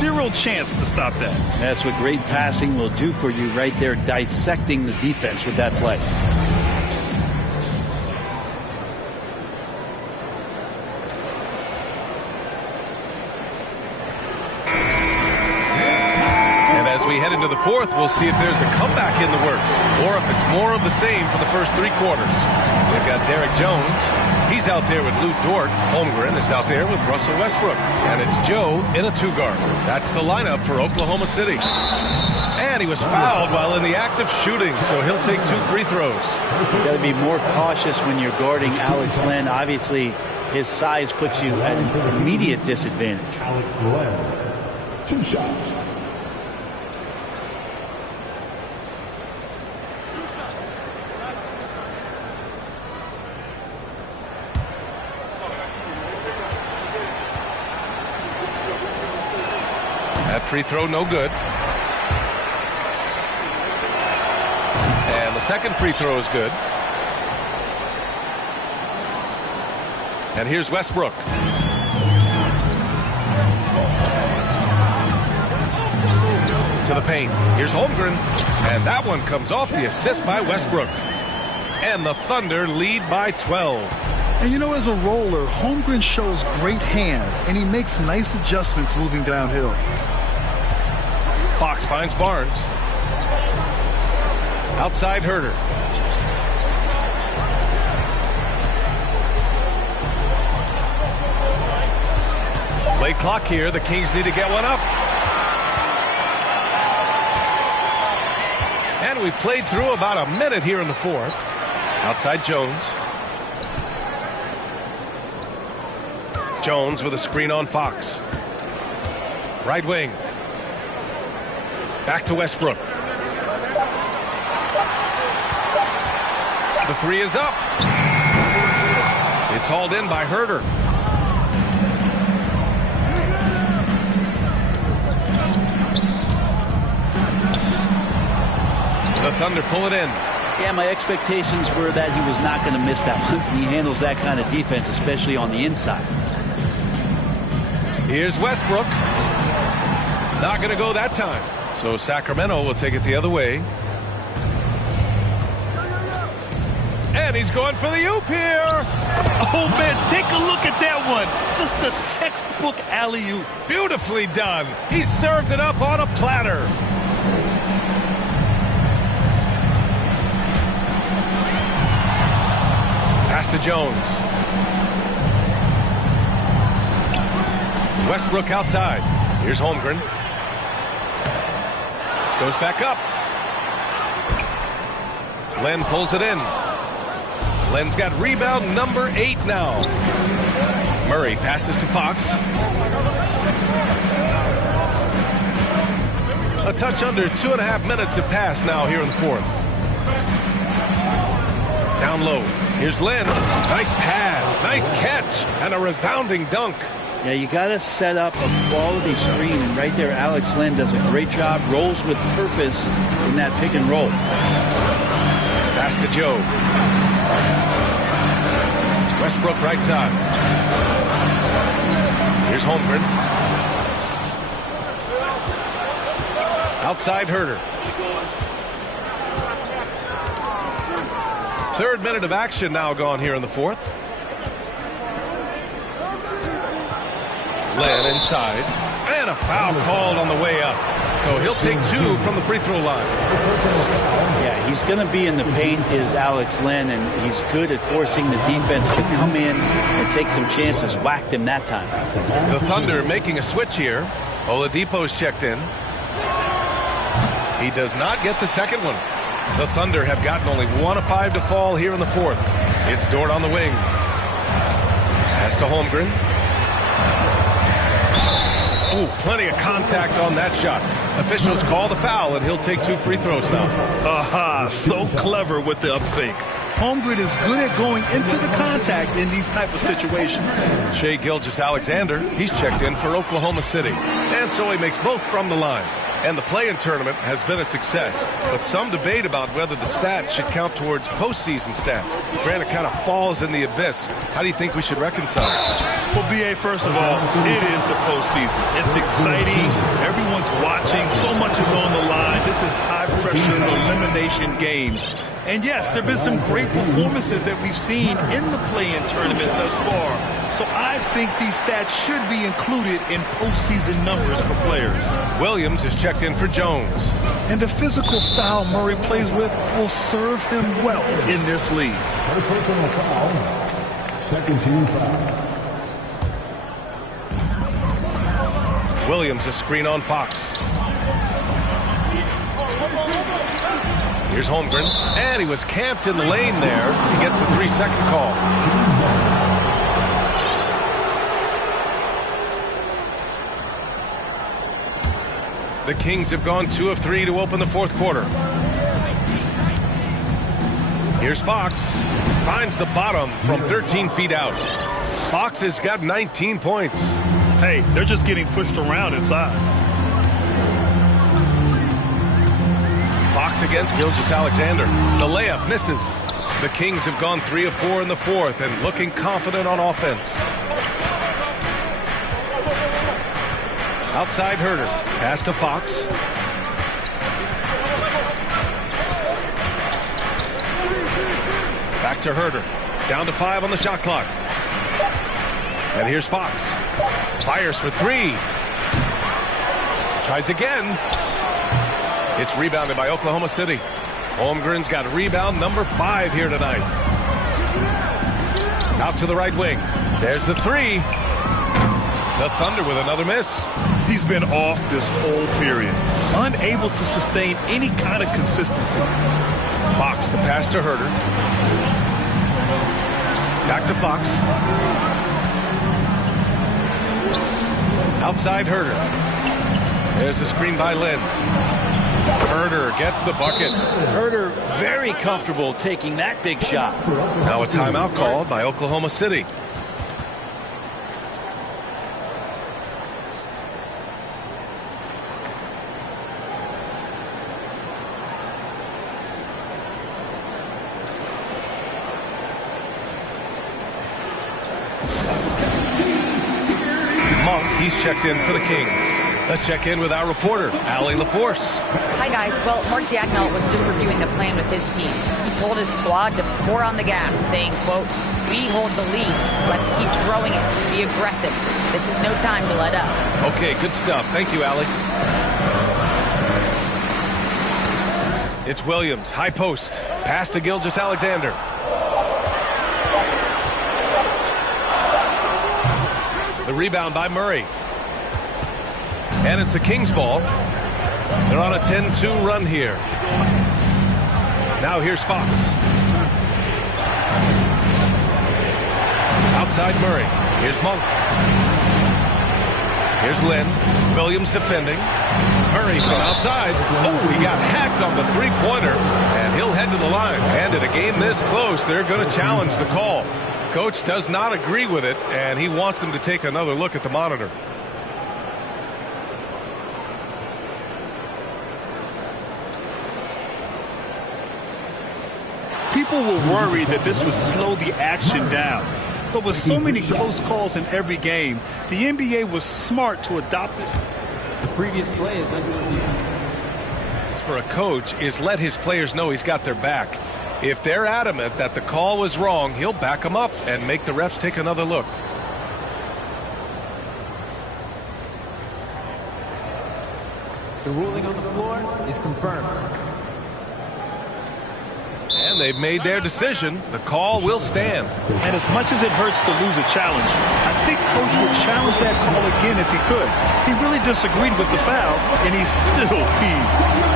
Zero chance to stop that. That's what great passing will do for you right there, dissecting the defense with that play. And as we head into the fourth, we'll see if there's a comeback in the works or if it's more of the same for the first 3 quarters. They've got Derek Jones. He's out there with Lou Dort. Holmgren is out there with Russell Westbrook. And it's Joe in a 2-guard. That's the lineup for Oklahoma City. And he was fouled while in the act of shooting, so he'll take 2 free throws. You've got to be more cautious when you're guarding Alex Len. Obviously, his size puts you at an immediate disadvantage. Alex Len, 2 shots. That free throw, no good. And the second free throw is good. And here's Westbrook. To the paint. Here's Holmgren. And that one comes off the assist by Westbrook. And the Thunder lead by 12. And you know, as a roller, Holmgren shows great hands, and he makes nice adjustments moving downhill. Fox finds Barnes. Outside Herder. Late clock here. The Kings need to get one up. And we played through about a minute here in the fourth. Outside Jones. Jones with a screen on Fox. Right wing. Back to Westbrook. The three is up. It's hauled in by Herder. The Thunder pull it in. Yeah, my expectations were that he was not going to miss that one. He handles that kind of defense, especially on the inside. Here's Westbrook. Not going to go that time. So Sacramento will take it the other way. And he's going for the oop here. Oh, man, take a look at that one. Just a textbook alley-oop. Beautifully done. He served it up on a platter. Pass to Jones. Westbrook outside. Here's Holmgren. Goes back up. Len pulls it in. Len's got rebound number 8 now. Murray passes to Fox. A touch under 2.5 minutes have passed now here in the fourth. Down low. Here's Len. Nice pass. Nice catch. And a resounding dunk. Yeah, you got to set up a quality screen, and right there Alex Len does a great job, rolls with purpose in that pick and roll. Pass to Joe. Westbrook right side. Here's Holmgren. Outside Herder. Third minute of action now gone here in the fourth. Len inside. And a foul called on the way up. So he'll take 2 from the free throw line. Yeah, he's going to be in the paint is Alex Len, and he's good at forcing the defense to come in and take some chances. Whacked him that time. The Thunder making a switch here. Oladipo's checked in. He does not get the second one. The Thunder have gotten only 1 of 5 to fall here in the fourth. It's Dort on the wing. Pass to Holmgren. Oh, plenty of contact on that shot. Officials call the foul, and he'll take 2 free throws now. Aha, so clever with the up fake. Holmgren is good at going into the contact in these type of situations. Shai Gilgeous-Alexander, he's checked in for Oklahoma City. And so he makes both from the line. And the play-in tournament has been a success, but some debate about whether the stats should count towards postseason stats. Grant, it kind of falls in the abyss. How do you think we should reconcile it? Well, B.A., first of all, it is the postseason. It's exciting. Everyone's watching. So much is on the line. This is high-pressure elimination games. And yes, there have been some great performances that we've seen in the play-in tournament thus far. So I think these stats should be included in postseason numbers for players. Williams is checked in for Jones. And the physical style Murray plays with will serve him well in this league. Personal foul. Second team foul. Williams a screen on Fox. Here's Holmgren. And he was camped in the lane there. He gets a 3-second call. The Kings have gone 2 of 3 to open the fourth quarter. Here's Fox. Finds the bottom from 13 feet out. Fox has got 19 points. Hey, they're just getting pushed around inside. Fox against Gilgeous-Alexander. The layup misses. The Kings have gone 3 of 4 in the fourth and looking confident on offense. Outside Herder. Pass to Fox. Back to Herder. Down to 5 on the shot clock. And here's Fox. Fires for 3. Tries again. It's rebounded by Oklahoma City. Holmgren's got rebound number 5 here tonight. Out to the right wing. There's the 3. The Thunder with another miss. He's been off this whole period. Unable to sustain any kind of consistency. Fox, the pass to Herter. Back to Fox. Outside Herter. There's a screen by Lynn. Herter gets the bucket. Herter very comfortable taking that big shot. Now a timeout called by Oklahoma City. Monk, he's checked in for the Kings. Let's check in with our reporter, Allie LaForce. Hi, guys. Well, Mark Daigneault was just reviewing the plan with his team. He told his squad to pour on the gas, saying, quote, "We hold the lead. Let's keep throwing it. Be aggressive. This is no time to let up." Okay, good stuff. Thank you, Allie. It's Williams, high post. Pass to Gilgeous-Alexander. The rebound by Murray. And it's the Kings ball. They're on a 10-2 run here. Now here's Fox. Outside Murray. Here's Monk. Here's Lynn. Williams defending. Murray from outside. Oh, he got hacked on the three-pointer. And he'll head to the line. And in a game this close, they're going to challenge the call. Coach does not agree with it, and he wants him to take another look at the monitor. People were worried that this would slow the action down. But with so many close calls in every game, the NBA was smart to adopt it. The previous play is under review. For a coach is let his players know he's got their back. If they're adamant that the call was wrong, he'll back them up and make the refs take another look. The ruling on the floor is confirmed. And they've made their decision. The call will stand. And as much as it hurts to lose a challenge, I think Coach would challenge that call again if he could. He really disagreed with the foul, and he's still peeved.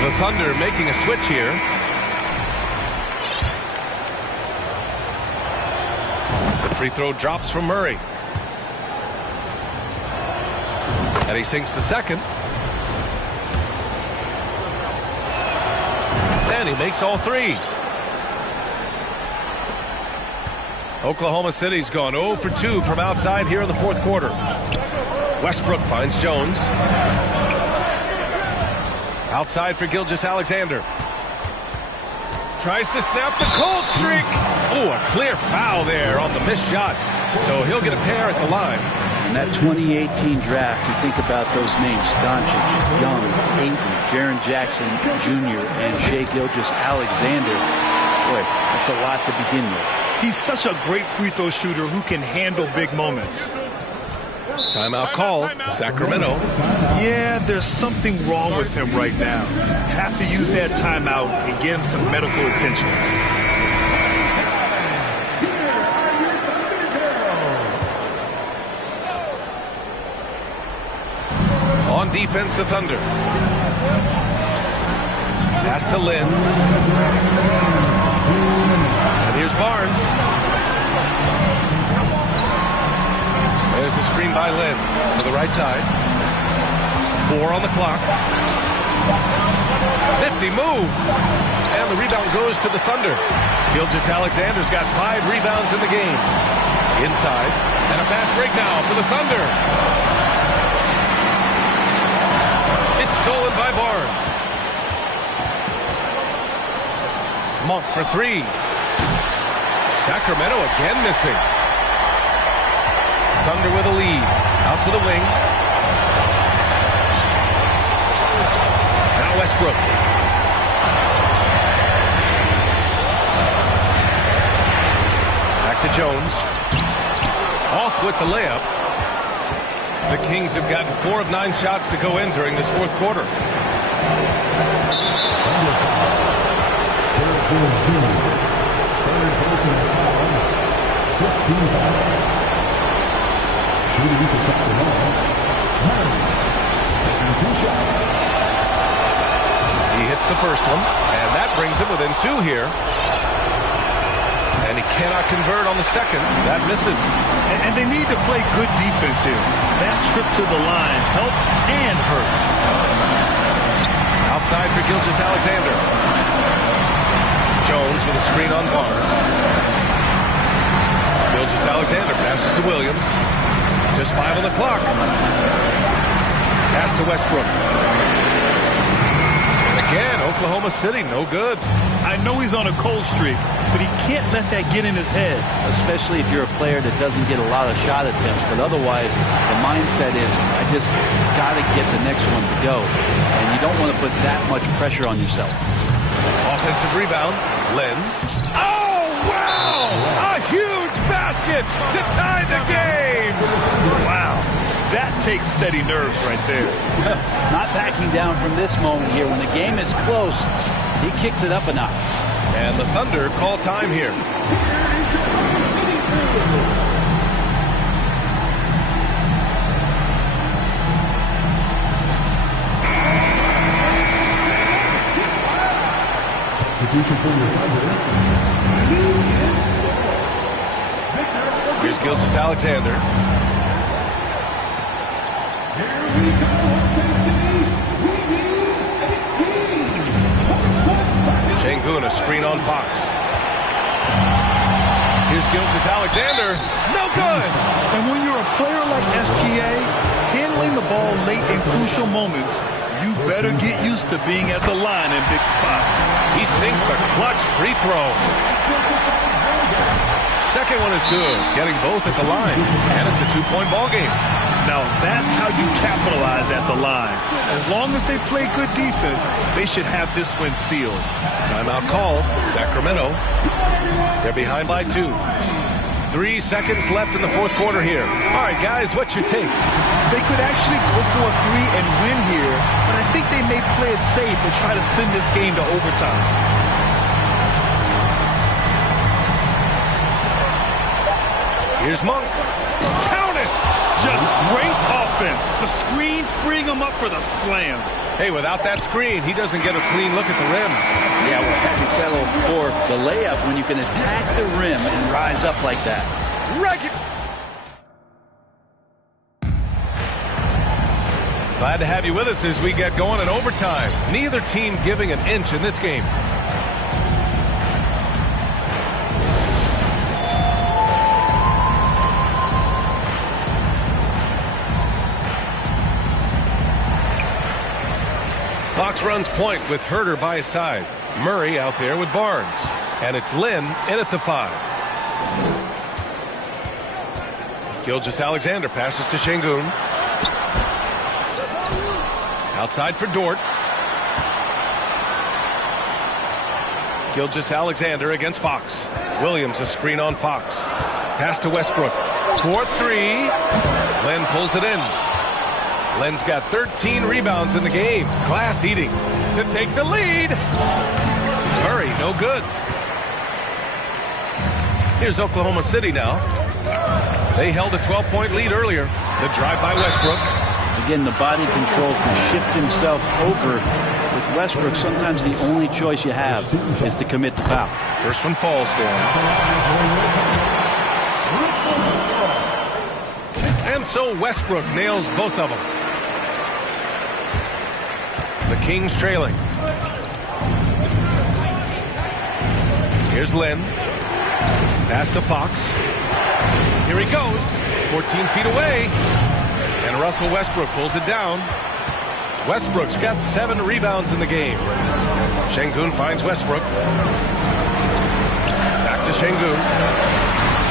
The Thunder making a switch here. The free throw drops from Murray. And he sinks the second. And he makes all three. Oklahoma City's gone 0 for 2 from outside here in the fourth quarter. Westbrook finds Jones. Outside for Gilgeous-Alexander. Tries to snap the cold streak. Oh, a clear foul there on the missed shot. So he'll get a pair at the line. In that 2018 draft, you think about those names: Doncic, Young, Ayton, Jaren Jackson Jr., and Shai Gilgeous-Alexander. Boy, that's a lot to begin with. He's such a great free throw shooter who can handle big moments. Timeout call, Sacramento. Yeah, there's something wrong with him right now. Have to use that timeout and get him some medical attention. On defense, the Thunder. Pass to Lynn. And here's Barnes. There's a screen by Lynn to the right side. 4 on the clock. Nifty move. And the rebound goes to the Thunder. Gilgeous-Alexander's got 5 rebounds in the game. Inside. And a fast break now for the Thunder. It's stolen by Barnes. Monk for 3. Sacramento again missing. Thunder with a lead. Out to the wing. Now Westbrook. Back to Jones. Off with the layup. The Kings have gotten 4 of 9 shots to go in during this fourth quarter. He hits the first one, and that brings him within 2 here. And he cannot convert on the second. That misses. And they need to play good defense here. That trip to the line helped and hurt. Outside for Gilgeous-Alexander. Jones with a screen on Barnes. Gilgeous-Alexander passes to Williams. Just 5 on the clock. Pass to Westbrook. Again, Oklahoma City, no good. I know he's on a cold streak, but he can't let that get in his head. Especially if you're a player that doesn't get a lot of shot attempts, but otherwise the mindset is, I just got to get the next one to go. And you don't want to put that much pressure on yourself. Offensive rebound, Len. Oh, wow! A huge basket to tie the game! Wow. That takes steady nerves right there. Not backing down from this moment here. When the game is close, he kicks it up a notch. And the Thunder call time here. Here's Gilgeous-Alexander. Şengün, a screen on Fox. Here's Gilgeous-Alexander. No good! And when you're a player like SGA, handling the ball late in crucial moments, you better get used to being at the line in big spots. He sinks the clutch free throw. Second one is good, getting both at the line. And it's a 2-point ball game. Now that's how you capitalize at the line. As long as they play good defense, they should have this win sealed. Timeout call, Sacramento. They're behind by 2. 3 seconds left in the fourth quarter here. All right, guys, what's your take? They could actually go for a 3 and win here, but I think they may play it safe and try to send this game to overtime. Here's Monk. Count it! Just great offense. The screen freeing him up for the slam. Hey, without that screen, he doesn't get a clean look at the rim. Yeah, well, happy settle for the layup when you can attack the rim and rise up like that. Glad to have you with us as we get going in overtime. Neither team giving an inch in this game. Fox runs point with Herter by his side. Murray out there with Barnes. And it's Lynn in at the 5. Gilgeous-Alexander passes to Şengün. Outside for Dort. Gilgeous-Alexander against Fox. Williams a screen on Fox. Pass to Westbrook. 4-3. Len pulls it in. Len's got 13 rebounds in the game. Glass eating to take the lead. Murray, no good. Here's Oklahoma City now. They held a 12-point lead earlier. The drive by Westbrook. Again, the body control to shift himself over. With Westbrook, sometimes the only choice you have is to commit the foul. First one falls for him. And so Westbrook nails both of them. The Kings trailing. Here's Lynn. Pass to Fox. Here he goes. 14 feet away. And Russell Westbrook pulls it down. Westbrook's got 7 rebounds in the game. Şengün finds Westbrook. Back to Şengün.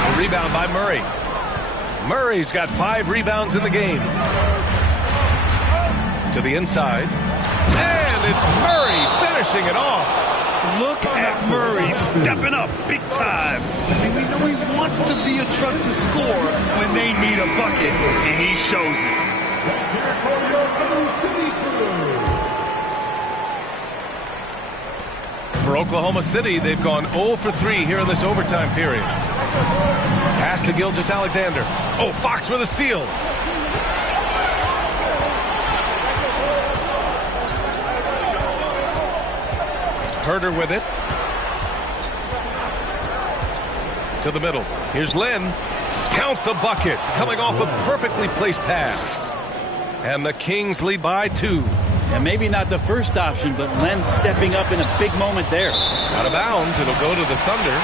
A rebound by Murray. Murray's got 5 rebounds in the game. To the inside. And it's Murray finishing it off. Look at Murray stepping up big time. I mean, we know he wants to be a trusted scorer when they need a bucket, and he shows it. For Oklahoma City, they've gone 0 for 3 here in this overtime period. Pass to Gilgeous-Alexander. Oh, Fox with a steal. Herder with it. To the middle. Here's Len. Count the bucket. Coming off a perfectly placed pass. And the Kings lead by 2. And maybe not the first option, but Len stepping up in a big moment there. Out of bounds. It'll go to the Thunder.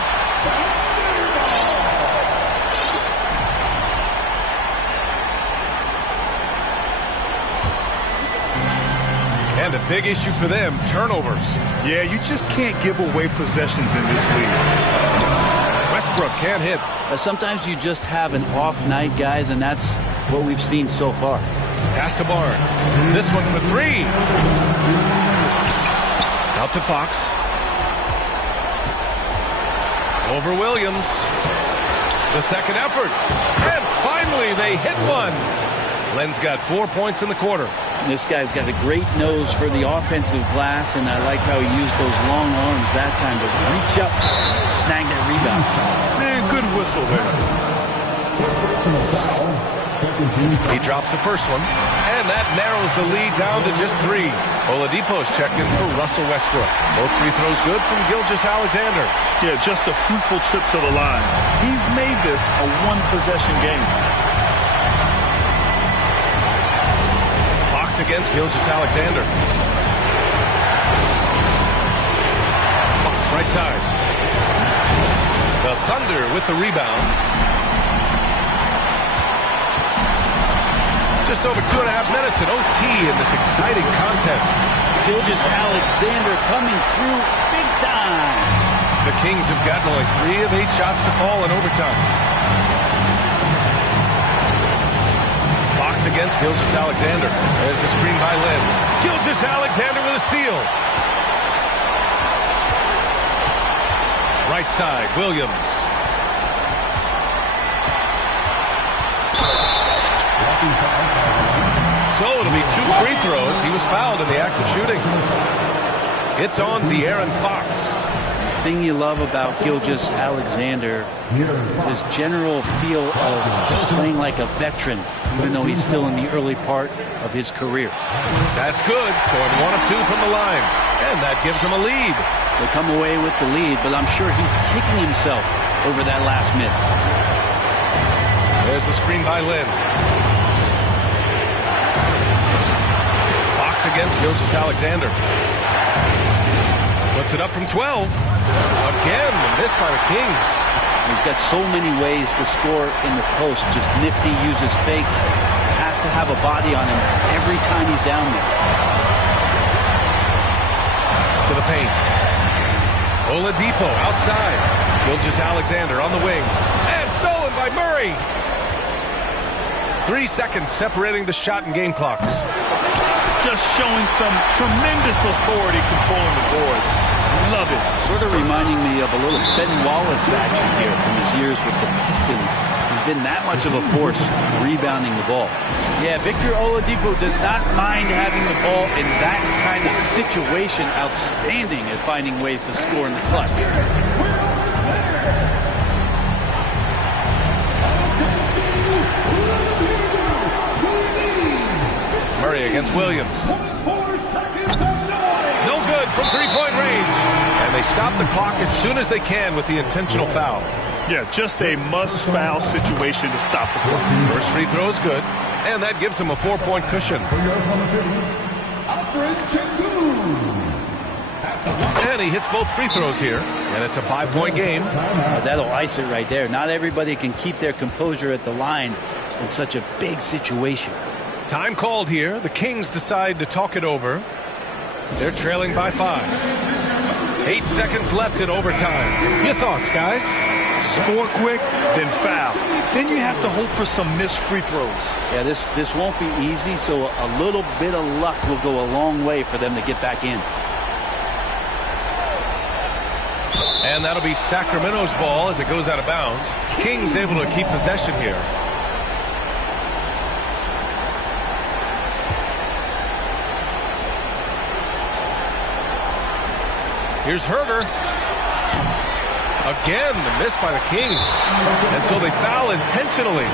And a big issue for them, turnovers. Yeah, you just can't give away possessions in this league. Westbrook can't hit. Sometimes you just have an off night, guys, and that's what we've seen so far. Pass to Barnes. This one for 3. Out to Fox. Over Williams. The second effort. And finally they hit one. Len's got 4 points in the quarter. This guy's got a great nose for the offensive glass, and I like how he used those long arms that time to reach up, snag that rebound. Man, good whistle there. He drops the first one, and that narrows the lead down to just 3. Oladipo's checked in for Russell Westbrook. Both free throws good from Gilgeous-Alexander. Yeah, just a fruitful trip to the line. He's made this a one-possession game. Against Gilgeous-Alexander. Fox right side. The Thunder with the rebound. Just over 2.5 minutes in OT in this exciting contest. Gilgeous-Alexander coming through big time. The Kings have gotten only 3 of 8 shots to fall in overtime. Against Gilgeous-Alexander. There's a screen by Len. Gilgeous-Alexander with a steal. Right side, Williams. So it'll be 2 free throws. He was fouled in the act of shooting. It's on De'Aaron Fox. The thing you love about Gilgeous-Alexander is his general feel of playing like a veteran, even though he's still in the early part of his career. That's good. Going 1 of 2 from the line. And that gives him a lead. They come away with the lead, but I'm sure he's kicking himself over that last miss. There's the screen by Len. Fox against Gilgeous-Alexander. Puts it up from 12. Again, missed by the Kings. He's got so many ways to score in the post. Just nifty, uses fakes. Have to have a body on him every time he's down there. To the paint. Oladipo outside. Gilgeous-Alexander on the wing. And stolen by Murray. 3 seconds separating the shot and game clocks. Just showing some tremendous authority controlling the boards. Love it. Sort of reminding me of a little Ben Wallace action here from his years with the Pistons. He's been that much of a force rebounding the ball. Yeah, Victor Oladipo does not mind having the ball in that kind of situation. Outstanding at finding ways to score in the clutch. Murray against Williams. No good from three-point range. And they stop the clock as soon as they can with the intentional foul. Yeah, just a must-foul situation to stop the clock. First free throw is good, and that gives them a 4-point cushion. And he hits both free throws here, and it's a 5-point game. That'll ice it right there. Not everybody can keep their composure at the line in such a big situation. Time called here. The Kings decide to talk it over. They're trailing by 5. 8 seconds left in overtime. Your thoughts, guys? Score quick, then foul. Then you have to hope for some missed free throws. Yeah, this won't be easy, so a little bit of luck will go a long way for them to get back in. And that'll be Sacramento's ball as it goes out of bounds. Kings able to keep possession here. Here's Herter. Again, missed by the Kings. And so they foul intentionally.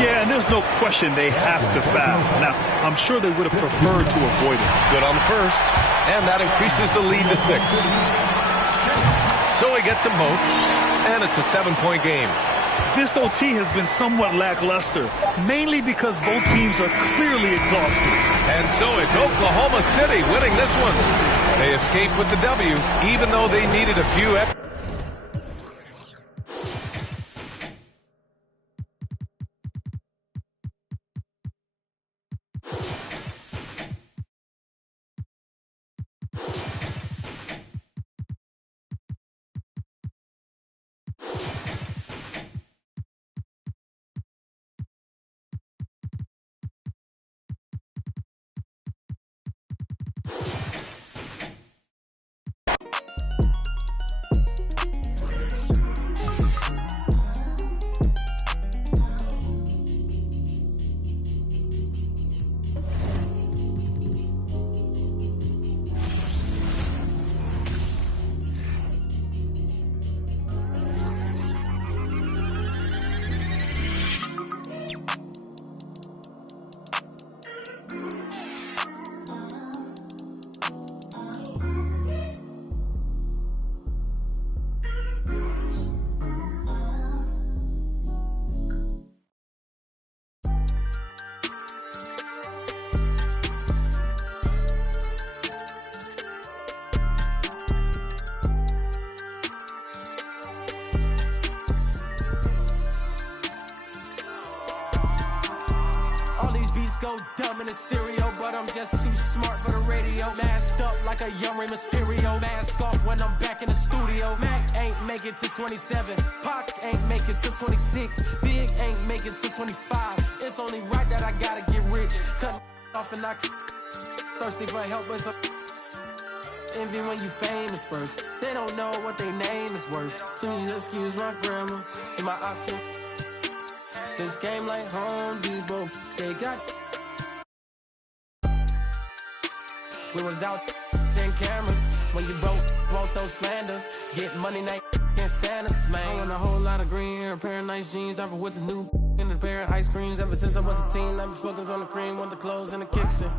Yeah, and there's no question they have to foul. Now, I'm sure they would have preferred to avoid it. Good on the first. And that increases the lead to 6. So he gets them both. And it's a 7-point game. This OT has been somewhat lackluster, mainly because both teams are clearly exhausted. And so it's Oklahoma City winning this one. They escape with the W, even though they needed a few extra. Go dumb in the stereo, but I'm just too smart for the radio. Masked up like a young Rey Mysterio. Mask off when I'm back in the studio. Mac ain't make it to 27. Pac ain't make it to 26. Big ain't make it to 25. It's only right that I gotta get rich. Cut off and I thirsty for help, but some envy when you famous first. They don't know what their name is worth. Please excuse my grammar. See my option. This game like Home Depot. They got. We was out in cameras when you broke, won't throw slander. Get money, now can't stand us, man. I want a whole lot of green hair, a pair of nice jeans. I've been with the new and a pair of ice creams ever since I was a teen. I've been focused on the cream, want the clothes and the kicks in.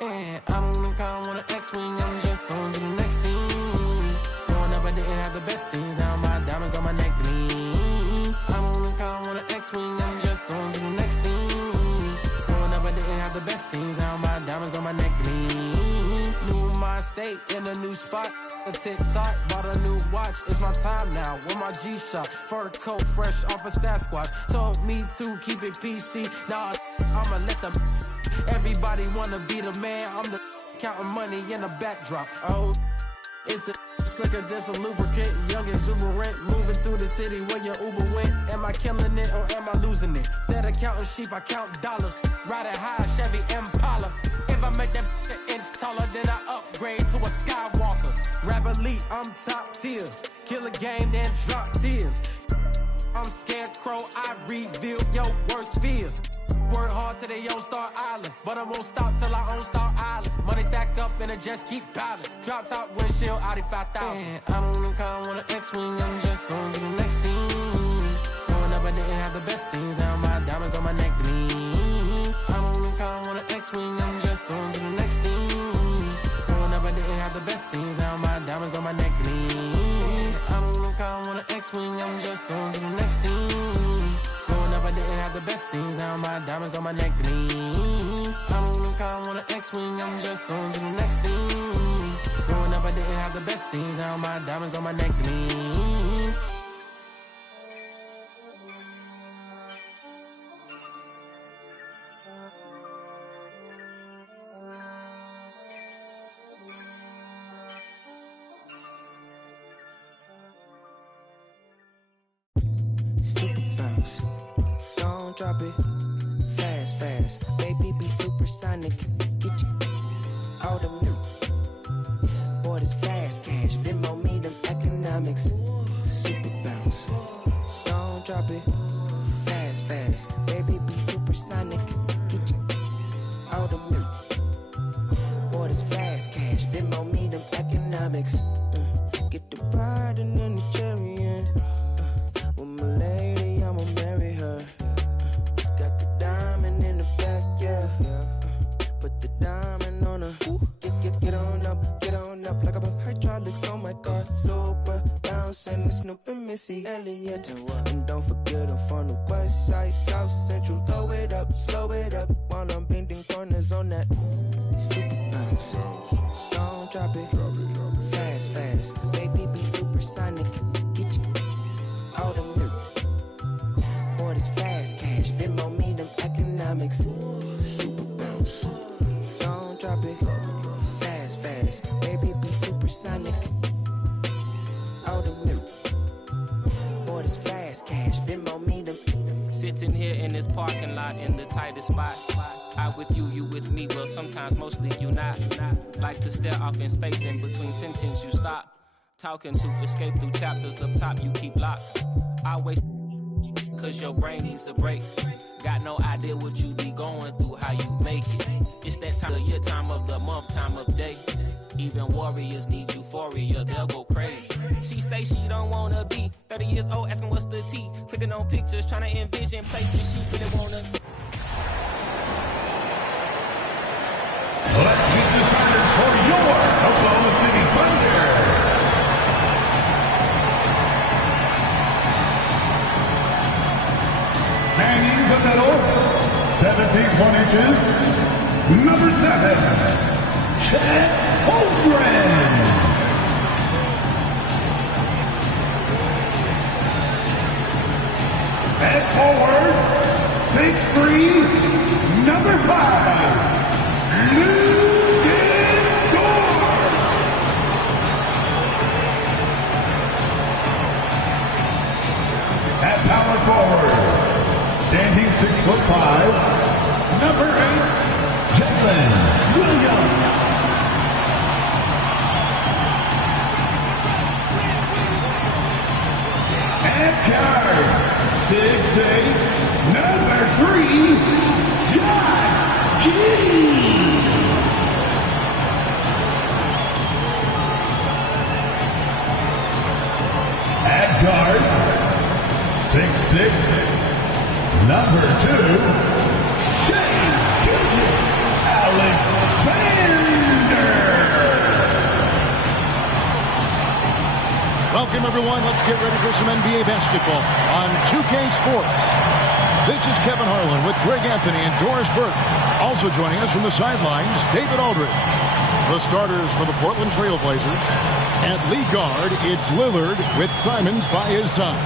And I don't think I want an X-wing, I'm just on to the next thing. Growing up, I didn't have the best things. Now my diamonds on my neck gleam. I don't think I want an X-wing, I'm just on to the next thing. Growing up, I didn't have the best things. Now my diamonds on my neck gleam. New my state in a new spot. A TikTok, bought a new watch. It's my time now. With my G-Shock, fur coat fresh off a Sasquatch. Told me to keep it PC. Nah, I'ma let them. Everybody wanna be the man. I'm the counting money in the backdrop. Oh, it's the slicker than a lubricant. Young exuberant, moving through the city where your Uber went. Am I killing it or am I losing it? Instead of counting sheep, I count dollars. Riding high, Chevy Impala. If I make that an inch taller, then I upgrade to a Skywalker. Rap elite, I'm top tier. Kill a game, then drop tears. I'm Scarecrow, I reveal your worst fears. Work hard till they own Star Island, but I won't stop till I own Star Island. Money stack up and it just keep piling. Drop top windshield, Audi 5000. I don't think I want an X-wing, I'm just on to the next thing. Growing up, I didn't have the best things. Now my diamonds on my neck gleam. I don't think I want an X-wing, I'm just on to the next thing. Growing up, I didn't have the best things. Now my diamonds on my neck gleam. I don't think I want an X-wing, I'm just on to the next thing. Growing up, I didn't have the best things. Now my diamonds on my neck gleam. I don't think I want an X-wing, I'm just on to the next thing. Growing up, I didn't have the best things. Now my diamonds on my neck gleam. super bounce. Don't drop it, fast, fast. Baby, be supersonic. Get you all the boy, this fast cash. Venmo me them economics. Super bounce. Don't drop it, fast, fast. Baby, be supersonic. Get you all the boy, this fast cash. Venmo me them economics. Get the bride and then the chariot. With my lady, I'ma marry her. Got the diamond in the back, yeah. Put the diamond on her. Get on up like a hydraulics on my car. Super bounce and Snoop and Missy Elliott. And don't forget I'm from the west side, south central. Throw it up, slow it up while I'm bending corners on that super bounce. Don't drop it, fast, fast. Baby, be supersonic. Get you all the boy, this fast cash. Venmo me them economics. Super bounce. Don't drop it, fast, fast. Baby, be supersonic. All the boy, this fast cash. Venmo me them. Sitting here in this parking lot in the tightest spot. I with you, you with me, well sometimes mostly you not. Like to stare off in space in between sentence you stop. Talking to escape through chapters up top you keep locked. I waste cause your brain needs a break. Got no idea what you be going through, how you make it. It's that time of year, time of the month, time of day. Even warriors need euphoria, they'll go crazy. She say she don't wanna be 30 years old, asking what's the tea. Clicking on pictures, trying to envision places she really wanna see. Let's meet the starters for your Oklahoma City Thunder. Hanging the middle, 7 feet 1 inches, number 7, Chet Holmgren. At forward, 6'3", number 5, Lucas Dort. At power forward, standing 6'5", number 8, Jalen Williams. At guard, 6'8", number 3, Josh Giddey. At guard, 6'6", number 2, Shai Gilgeous-Alexander. Welcome, everyone. Let's get ready for some NBA basketball on 2K Sports. This is Kevin Harlan with Greg Anthony and Doris Burke. Also joining us from the sidelines, David Aldridge. The starters for the Portland Trail Blazers. At lead guard, it's Lillard with Simons by his side.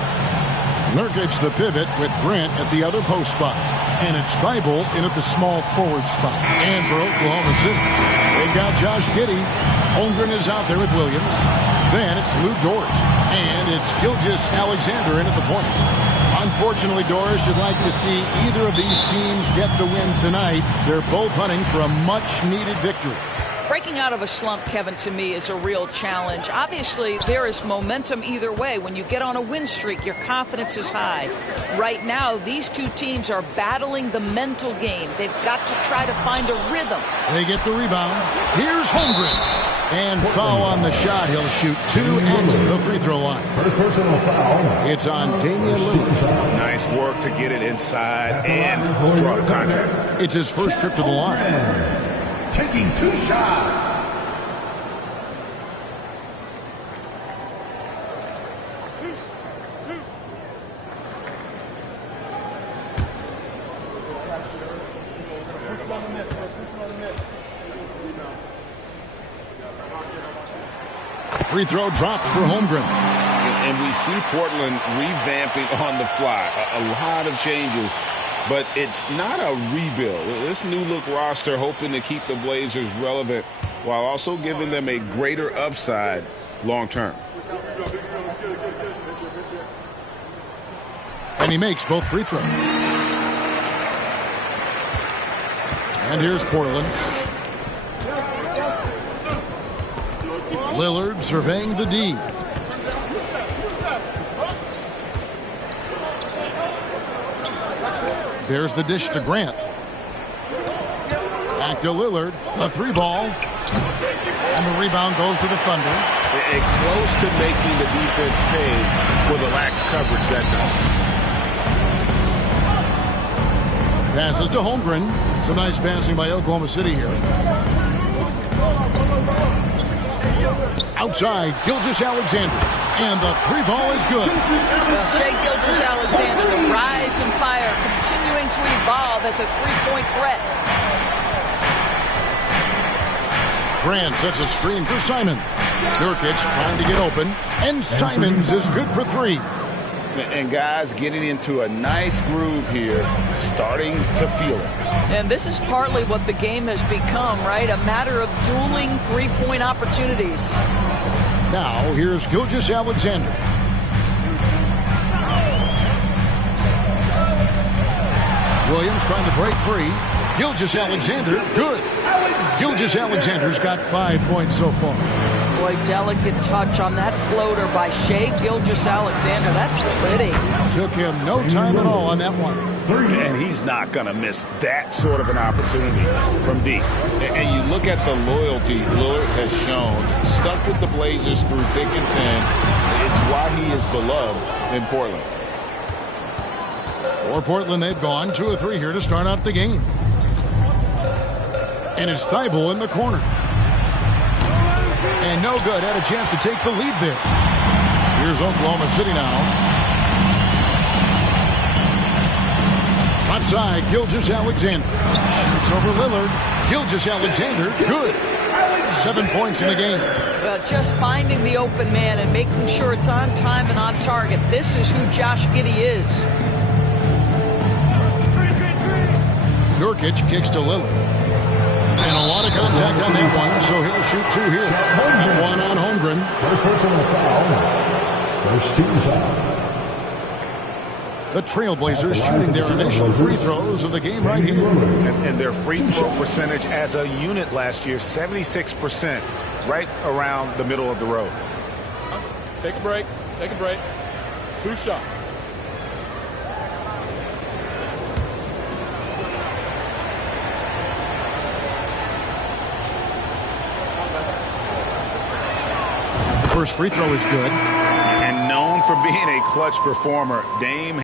Nurkic the pivot with Grant at the other post spot. And it's Thibault in at the small forward spot. And for Oklahoma City, they've got Josh Giddey. Holmgren is out there with Williams. Then it's Lou Dort. And it's Gilgeous-Alexander in at the point. Unfortunately, Doris, you'd like to see either of these teams get the win tonight. They're both hunting for a much-needed victory. Breaking out of a slump, Kevin, to me is a real challenge. Obviously, there is momentum either way. When you get on a win streak, your confidence is high. Right now, these two teams are battling the mental game. They've got to try to find a rhythm. They get the rebound. Here's Holmgren. And foul on the shot. He'll shoot 2 at the free throw line. First personal foul. It's on Damian Lillard. Nice work to get it inside and draw the contact. It's his first trip to the line. Taking 2 shots. Free throw drops for Holmgren. And we see Portland revamping on the fly. A lot of changes, but it's not a rebuild. This new look roster hoping to keep the Blazers relevant while also giving them a greater upside long term. And he makes both free throws. And here's Portland. Lillard surveying the D. There's the dish to Grant. Back to Lillard. The 3-ball. And the rebound goes to the Thunder. And close to making the defense pay for the lax coverage that time. Passes to Holmgren. Some nice passing by Oklahoma City here. Outside, Gilgeous-Alexander. And the 3-ball is good. Well, Shai Gilgeous-Alexander, the rise and fire, continuing to evolve as a three-point threat. Grant sets a screen for Simon. Nurkic trying to get open. And Simons is good for 3. And guys getting into a nice groove here, starting to feel it. And this is partly what the game has become, right? A matter of dueling three-point opportunities. Now, here's Gilgeous-Alexander. Williams trying to break free. Gilgeous-Alexander, good. Gilgeous-Alexander's got 5 points so far. Boy, delicate touch on that floater by Shai Gilgeous-Alexander. That's pretty. Took him no time at all on that one. And he's not going to miss that sort of an opportunity from deep. And you look at the loyalty Lillard has shown, stuck with the Blazers through thick and thin. It's why he is beloved in Portland. For Portland, they've gone 2 of 3 here to start out the game. And it's Thibault in the corner. And no good. Had a chance to take the lead there. Here's Oklahoma City now. Left side, Gilgeous-Alexander. Shoots over Lillard. Gilgeous-Alexander, good. 7 points in the game. Well, just finding the open man and making sure it's on time and on target. This is who Josh Giddey is. Nurkic kicks to Lillard. And a lot of contact on that one, so he'll shoot 2 here. And 1 on Holmgren. First personal foul. First team foul. The Trailblazers shooting their initial free throws of the game right here. And their free throw percentage as a unit last year, 76%, right around the middle of the road. Take a break. Take a break. 2 shots. The first free throw is good. And known for being a clutch performer, Dame